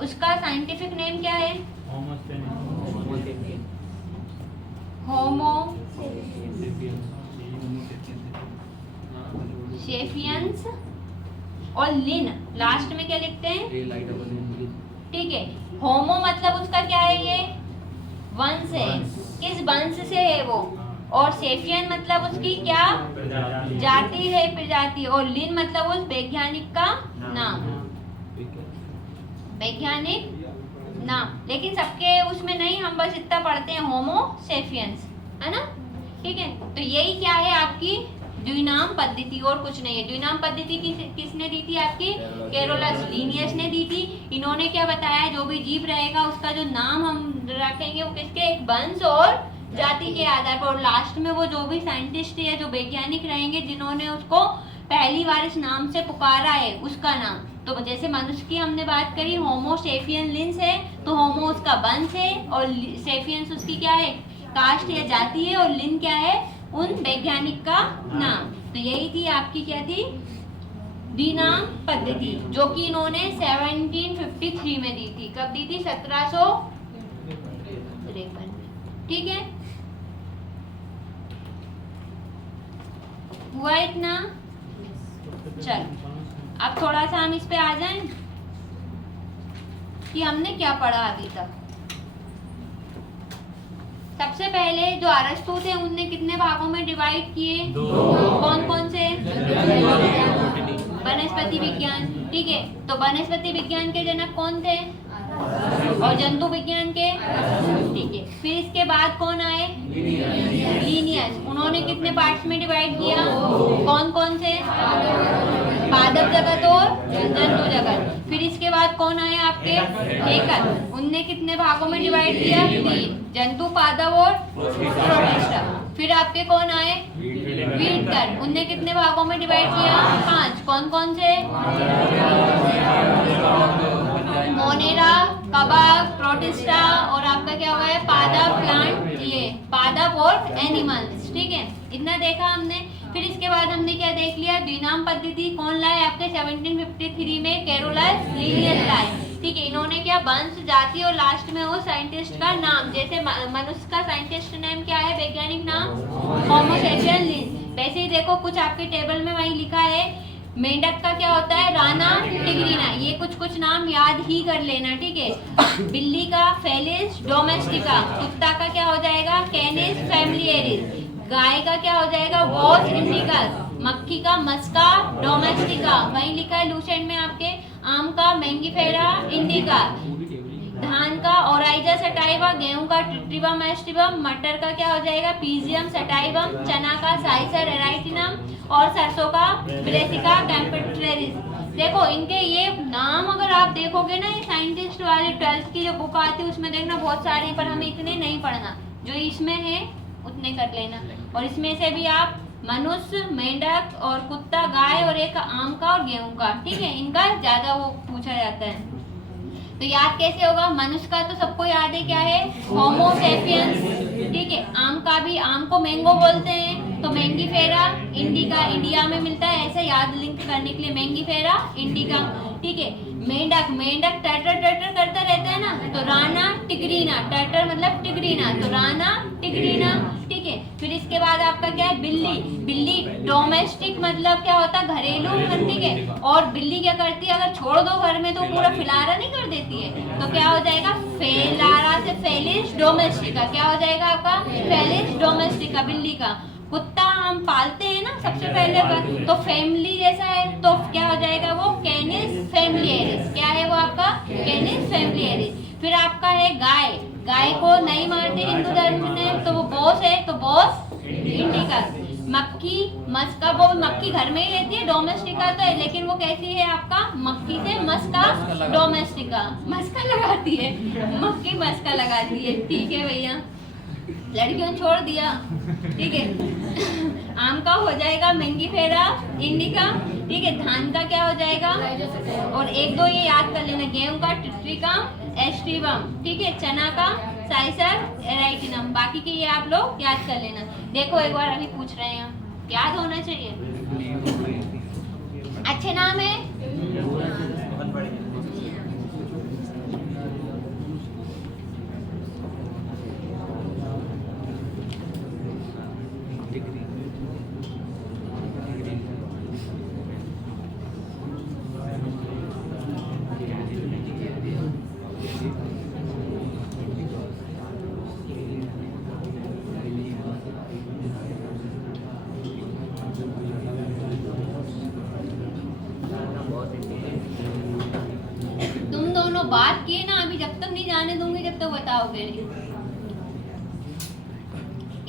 उसका साइंटिफिक नेम क्या है, होमो सेपियंस, और लिन लास्ट में क्या लिखते हैं। ठीक है, होमो मतलब उसका क्या है, ये वंश है, किस वंश से है वो, और सेपियन मतलब उसकी क्या जाति है, प्रजाति, और लिन मतलब उस वैज्ञानिक का नाम, वैज्ञानिक नाम। लेकिन सबके उसमें नहीं, हम बस इतना पढ़ते हैं, होमो सेपियंस, है ना। ठीक है, तो यही क्या है आपकी द्विनाम पद्धति, और कुछ नहीं है। द्विनाम पद्धति किसने दी थी, आपकी कैरोलस लिनियस ने दी थी। इन्होंने क्या बताया, जो भी जीव रहेगा उसका जो नाम हम रखेंगे वो किसके, एक वंश और जाति के आधार पर। और लास्ट में वो जो भी साइंटिस्ट या जो वैज्ञानिक रहेंगे जिन्होंने उसको पहली बार इस नाम से पुकारा है, उसका नाम। तो जैसे मनुष्य की हमने बात करी, होमो सेपियन लिन्स है, तो होमो उसका वंश है और सेपियंस उसकी क्या है, कास्ट या जाति है, और लिन क्या है, उन वैज्ञानिक का नाम। तो यही थी आपकी क्या थी, द्विनाम पद्धति, जो कि इन्होंने 1753 में दी थी। कब दी थी, 1753 में। ठीक है, हुआ इतना। चल अब थोड़ा सा हम इस पे आ जाएं कि हमने क्या पढ़ा अभी तक। सबसे पहले जो अरस्तु थे उनने कितने भागों में डिवाइड किए, कौन कौन से, वनस्पति विज्ञान। ठीक है, तो वनस्पति विज्ञान के जनक कौन थे, और जंतु विज्ञान के। ठीक है, फिर इसके बाद कौन आए, लिनियस। उन्होंने कितने पार्ट्स में डिवाइड किया, कौन कौन से, पादप जगत और जंतु जगत। फिर इसके बाद कौन आए आपके, हेकल। उनने कितने भागों में डिवाइड किया, 3, जंतु, पादप और प्रोटिस्टा। फिर आपके कौन आए, वीटकर। उनने कितने भागों में डिवाइड किया, 5, कौन कौन से, मोनेरा, कबाब, प्रोटिस्टा, और आपका क्या हुआ है, पादप, प्लांट, ये पादप और एनिमल्स। ठीक है, इतना देखा हमने। फिर इसके बाद हमने क्या देख लिया, द्विनाम पद्धति कौन लाए आपके 1753 में, कैरोलस लिनियस लाए। ठीक है, इन्होंने क्या, वंश, जाति और लास्ट में वो साइंटिस्ट का नाम। जैसे मनुष्य का साइंटिस्ट नेम क्या है, वैज्ञानिक नाम, होमो सेपियन लिन्स। वैसे ही देखो कुछ आपके टेबल में वही लिखा है, मेंढक का क्या होता है, राना टिग्रिना। ये कुछ कुछ नाम याद ही कर लेना। ठीक है, बिल्ली का फेलिस डोमेस्टिका, कुत्ता का क्या हो जाएगा, कैनिस फैमिलियरिस, गाय का क्या हो जाएगा, वॉच इंडिकस, मक्खी का मस्का डोमेस्टिका, वही लिखा है लूसेंट में आपके, आम का मैंगीफेरा इंडिका, धान का ओराइजा सटाइवा, गेहूं का ट्रिटिवम एस्टिवम, मटर का क्या हो जाएगा, पीजियम सटाइवम, चना का साइसर एराइटिनम, और सरसों का ब्रेसिका कैम्पेट्रेरिस। देखो इनके ये नाम अगर आप देखोगे ना, ये साइंटिस्ट वाले 12th की जो बुक आती है उसमें देखना बहुत सारे, पर हमें इतने नहीं पढ़ना, जो इसमें है उतने कर लेना। और इसमें से भी आप मनुष्य, मेंढक और कुत्ता, गाय, और एक आम का और गेहूं का। ठीक है, इनका ज्यादा वो पूछा जाता है। तो याद कैसे होगा, मनुष्य का तो सबको याद है क्या है, होमो सेपियंस। ठीक है, आम अभी आम को मैंगो बोलते हैं तो मैंगी फेरा इंडिका इंडिया में मिलता है, ऐसे याद लिंक करने के लिए मैंगी फेरा इंडिका। ठीक है, मेंढक मेंढक टटर टटर करता रहता है ना, तो राना टिगरीना, टटर मतलब टिगरीना, तो राना टिगरीना। ठीक है, फिर इसके बाद आपका क्या है, बिल्ली। बिल्ली डोमेस्टिक मतलब क्या होता है, घरेलू। ठीक है, और बिल्ली क्या करती है, अगर छोड़ दो घर में तो पूरा फिलारा नहीं कर देती है, तो क्या हो जाएगा, फेलारा से फेलिस डोमेस्टिका, क्या हो जाएगा आपका, फेलिस डोमेस्टिका बिल्ली का। कुत्ता हम पालते हैं ना सबसे पहले पर, तो फैमिली जैसा है, तो क्या हो जाएगा वो, कैनिस फैमिलियरिस। क्या है वो आपका, कैनिस फैमिलियरिस। फिर आपका है गाय। गाय को नहीं मारते हिंदू धर्म में, तो वो बॉस है, तो बॉस इंडिका। मक्खी मस्का, वो मक्खी घर में ही रहती है, डोमेस्टिका तो है, लेकिन वो कैसी है आपका, मक्खी से मस्का डोमेस्टिका, मस्का लगाती है, मक्खी मस्का लगाती है। ठीक है भैया, लड़कियों ने छोड़ दिया। ठीक है, आम का हो जाएगा मैंगी फेरा इंडिका। ठीक है, धान का क्या हो जाएगा, और एक दो ये याद कर लेना, गेहूं का टिट्रिकम एस्ट्रीबम। ठीक है, चना का साइसर एराइटिनम। बाकी के ये आप लोग याद कर लेना। देखो एक बार अभी पूछ रहे हैं, याद होना चाहिए। अच्छे नाम है, तुम दोनों बात किए ना, अभी जब तक नहीं जाने दूंगी जब तक बताओगे नहीं।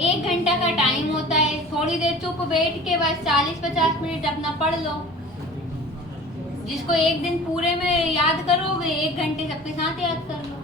1 घंटा का टाइम होता है, थोड़ी देर चुप बैठ के बस 40-50 मिनट अपना पढ़ लो। जिसको एक दिन पूरे में याद करोगे, 1 घंटे सबके साथ याद कर लोगे।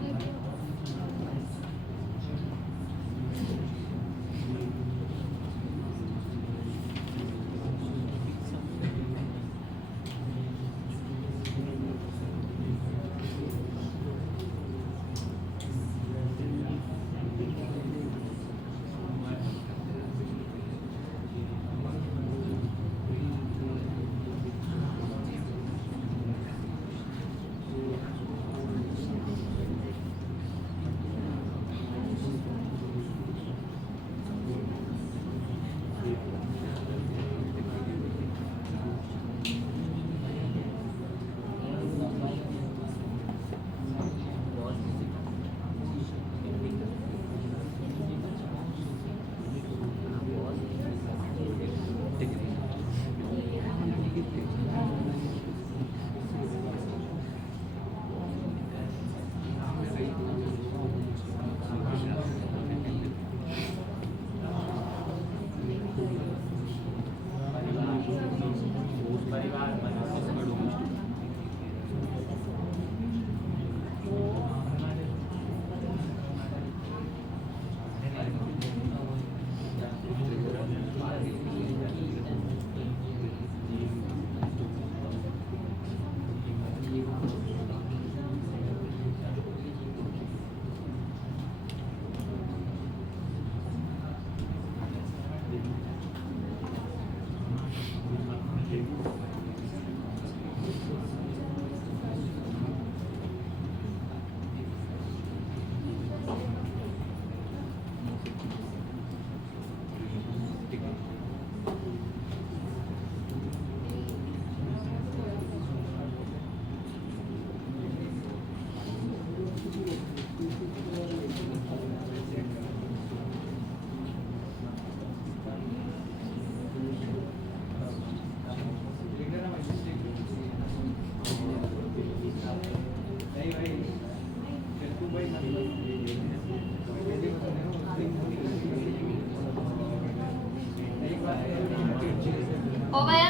हो गया,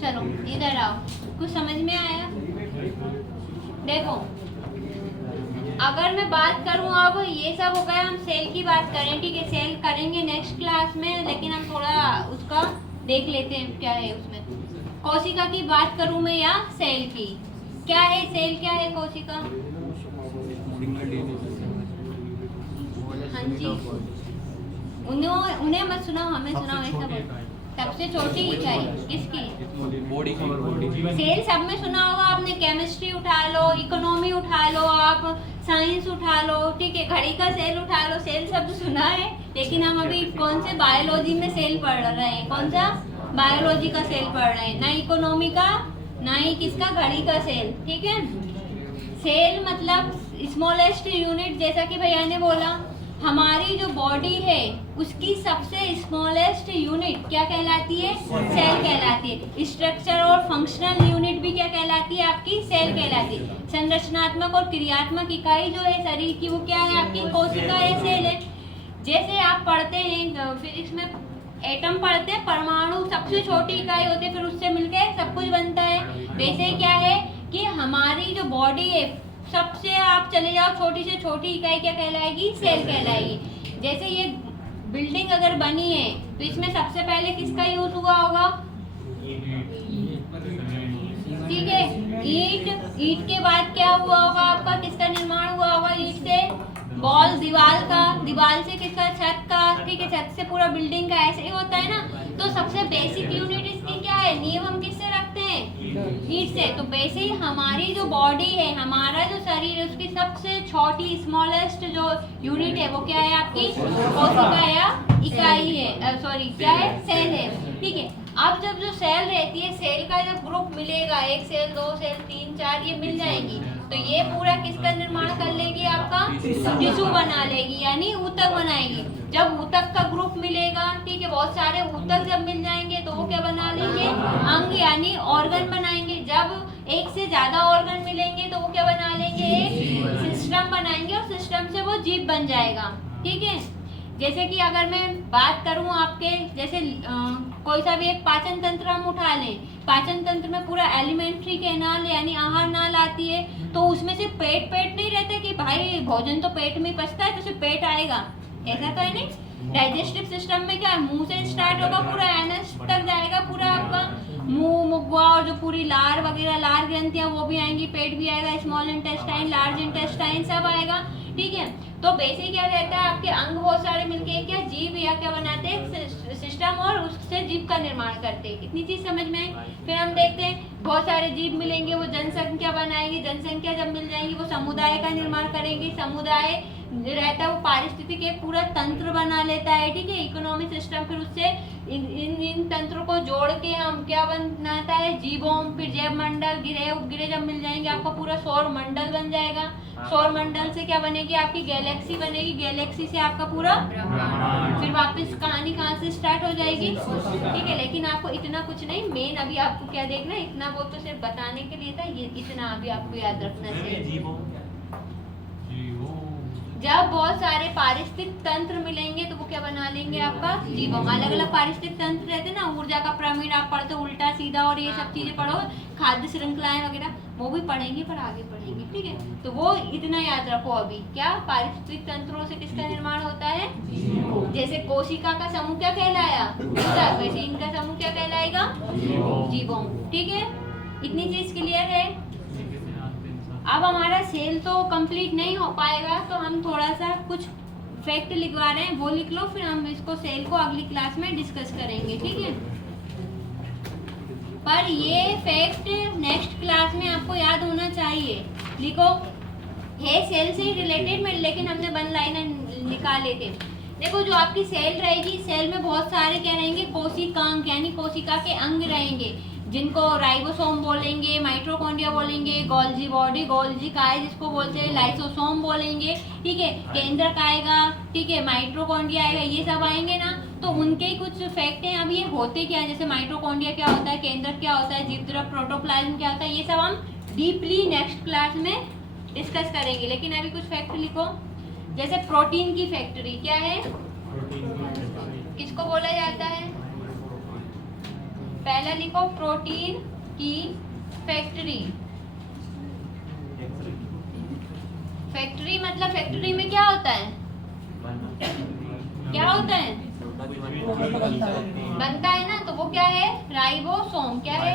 चलो इधर आओ। कुछ समझ में आया? देखो, अगर मैं बात करूं, अब ये सब हो गया, हम सेल की बात करें। ठीक है, सेल करेंगे नेक्स्ट क्लास में, लेकिन हम थोड़ा उसका देख लेते हैं क्या है उसमें। कोशिका की बात करूं मैं या सेल की? क्या है सेल, क्या है कोशिका? हाँ जी, उन्हें मत सुनाओ, हमें सुनाओ, ऐसा बोलो। सबसे छोटी इकाई किसकी? बॉडी सेल सब में सुना होगा आपने, केमिस्ट्री उठा लो, इकोनॉमी उठा लो, आप साइंस उठा लो, ठीक है, घड़ी का सेल उठा लो, सेल शब्द सुना है। लेकिन हम अभी कौन से बायोलॉजी में सेल पढ़ रहे हैं, कौन सा बायोलॉजी का सेल पढ़ रहे हैं, ना इकोनॉमी का, ना ही किसका, घड़ी का सेल, ठीक है। सेल मतलब स्मॉलेस्ट यूनिट, जैसा कि भैया ने बोला, हमारी जो बॉडी है उसकी सबसे स्मॉलेस्ट यूनिट क्या कहलाती है? सेल कहलाती है। स्ट्रक्चर और फंक्शनल यूनिट भी क्या कहलाती है? आपकी सेल कहलाती है। संरचनात्मक और क्रियात्मक इकाई जो है शरीर की, वो क्या है? आपकी कोशिका या सेल है। जैसे आप पढ़ते हैं फिजिक्स में, एटम पढ़ते हैं, परमाणु सबसे छोटी इकाई होती है, फिर उससे मिलकर सब कुछ बनता है। वैसे क्या है कि हमारी जो बॉडी है, सबसे आप चले जाओ छोटी से छोटी इकाई क्या कहलाएगी? सेल कहलाएगी। जैसे ये बिल्डिंग अगर बनी है तो इसमें सबसे पहले किसका यूज हुआ होगा? ठीक है, ईंट के बाद क्या हुआ होगा आपका? किसका निर्माण हुआ होगा ईंट से? बॉल, दीवार का, दीवार से किसका? छत का, ठीक है, छत से पूरा बिल्डिंग का, ऐसे ही होता है ना। तो सबसे बेसिक यूनिट इसकी क्या है? नींव हम किससे रखते हैं? ईंट से। तो बेसिक हमारी जो बॉडी है, हमारा जो शरीर है, उसकी सबसे छोटी स्मॉलेस्ट जो यूनिट है वो क्या है? आपकी कोशिका या इकाई है, सॉरी क्या है? सेल है, ठीक है। अब जब जो सेल रहती है, सेल का जब ग्रुप मिलेगा, 1 सेल, 2 सेल, 3, 4 ये मिल जाएंगी, तो ये पूरा किसका निर्माण कर लेगी? आपका टिश्यू बना लेगी, यानी ऊतक बनाएगी। जब ऊतक का ग्रुप मिलेगा, ठीक है, बहुत सारे ऊतक जब मिल जाएंगे तो वो क्या बना लेंगे? अंग, यानी ऑर्गन बनाएंगे। जब एक से ज्यादा ऑर्गन मिलेंगे तो वो क्या बना लेंगे? एक सिस्टम बनाएंगे, और सिस्टम से वो जीव बन जाएगा, ठीक है। जैसे कि अगर मैं बात करूं आपके, जैसे कोई सा भी एक पाचन तंत्र हम उठा लें, पाचन तंत्र में पूरा एलिमेंट्री कैनाल यानी आहार नाल आती है, तो उसमें से पेट नहीं रहता कि भाई भोजन तो पेट में पचता है तो सिर्फ पेट आएगा, ऐसा तो है नहीं। डाइजेस्टिव सिस्टम में क्या है? मुंह से स्टार्ट होगा, पूरा एनस तक जाएगा, पूरा आपका मुंह, मुग्वा, और जो पूरी लार वगैरह, लार ग्रंथियां वो भी आएंगी, पेट भी आएगा, स्मॉल इंटेस्टाइन, लार्ज इंटेस्टाइन सब आएगा, ठीक है। तो बेसिक क्या रहता है? आपके अंग बहुत सारे मिलके क्या जीव या क्या बनाते हैं? सिस्टम, और उससे जीव का निर्माण करते हैं। इतनी चीज समझ में आई। फिर हम देखते हैं बहुत सारे जीव मिलेंगे, वो जनसंख्या बनाएंगे, जनसंख्या जब मिल जाएंगी वो समुदाय का निर्माण करेंगे, समुदाय रहता है वो पारिस्थितिक एक पूरा तंत्र बना लेता है, ठीक है, इकोनॉमिक सिस्टम। फिर उससे इन तंत्रों को जोड़ के हम क्या बनाता है? जीवों, फिर जैव मंडल, गिरह, उपगिरह जब मिल जाएंगे आपका पूरा सौर मंडल बन जाएगा। सौर मंडल से क्या बनेगी? आपकी गैलेक्सी बनेगी, गैलेक्सी से आपका पूरा फिर वापस कहानी कहाँ से स्टार्ट हो जाएगी, ठीक है। लेकिन आपको इतना कुछ नहीं, मेन अभी आपको क्या देखना है, इतना वो तो सिर्फ बताने के लिए था, ये इतना अभी आपको याद रखना चाहिए। जब बहुत सारे पारिस्थितिक तंत्र मिलेंगे तो वो क्या बना लेंगे? आपका जीवों। अलग अलग पारिस्थितिक तंत्र रहते हैं ना, ऊर्जा का पिरामिड आप पढ़ते हो, उल्टा सीधा और ये सब चीजें पढ़ो, खाद्य श्रृंखलाएं वगैरह, वो भी पढ़ेंगे पर आगे पढ़ेंगे, ठीक है। तो वो इतना याद रखो अभी, क्या पारिस्थितिक तंत्रों से किसका निर्माण होता है? जैसे कोशिका का समूह क्या कहलाया? ऊतक, वैसे इनका समूह क्या कहलाएगा? जीवों, ठीक है। इतनी चीज क्लियर है। अब हमारा सेल तो कंप्लीट नहीं हो पाएगा, तो हम थोड़ा सा कुछ फैक्ट लिखवा रहे हैं, वो लिख लो, फिर हम इसको सेल को अगली क्लास में डिस्कस करेंगे, ठीक है। पर ये फैक्ट नेक्स्ट क्लास में आपको याद होना चाहिए। लिखो, है सेल से ही रिलेटेड में, लेकिन हमने 1 लाइनर निकाले थे। देखो, जो आपकी सेल रहेगी, सेल में बहुत सारे क्या रहेंगे? कोशिकांग, यानी कोशिका के अंग रहेंगे, जिनको राइबोसोम बोलेंगे, माइटोकॉन्ड्रिया बोलेंगे, गोल्जी बॉडी, गोल्जी काय जिसको बोलते हैं, लाइसोसोम बोलेंगे, ठीक है, केंद्रक आएगा, ठीक है, माइटोकॉन्ड्रिया आएगा, ये सब आएंगे ना। तो उनके ही कुछ फैक्ट हैं। अब ये होते क्या है? जैसे माइटोकॉन्ड्रिया क्या होता है, केंद्रक क्या होता है, जीवद्रव प्रोटोप्लाज्म क्या होता है, ये सब हम डीपली नेक्स्ट क्लास में डिस्कस करेंगे। लेकिन अभी कुछ फैक्ट लिखो। जैसे प्रोटीन की फैक्ट्री क्या है? किसको बोला जाता है? पहला लिखो, प्रोटीन की फैक्ट्री। फैक्ट्री मतलब फैक्ट्री में क्या होता है? क्या होता है? बनता है ना, तो वो क्या है? राइबोसोम। क्या है?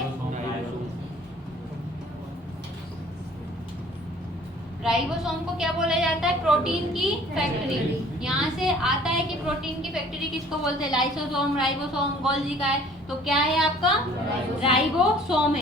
राइबोसोम को क्या बोला जाता है? प्रोटीन की फैक्ट्री। यहाँ से आता है कि प्रोटीन की फैक्ट्री किसको बोलते हैं? लाइसोसोम, राइबोसोम, गोल्जी का है, तो क्या है आपका? राइबोसोम है।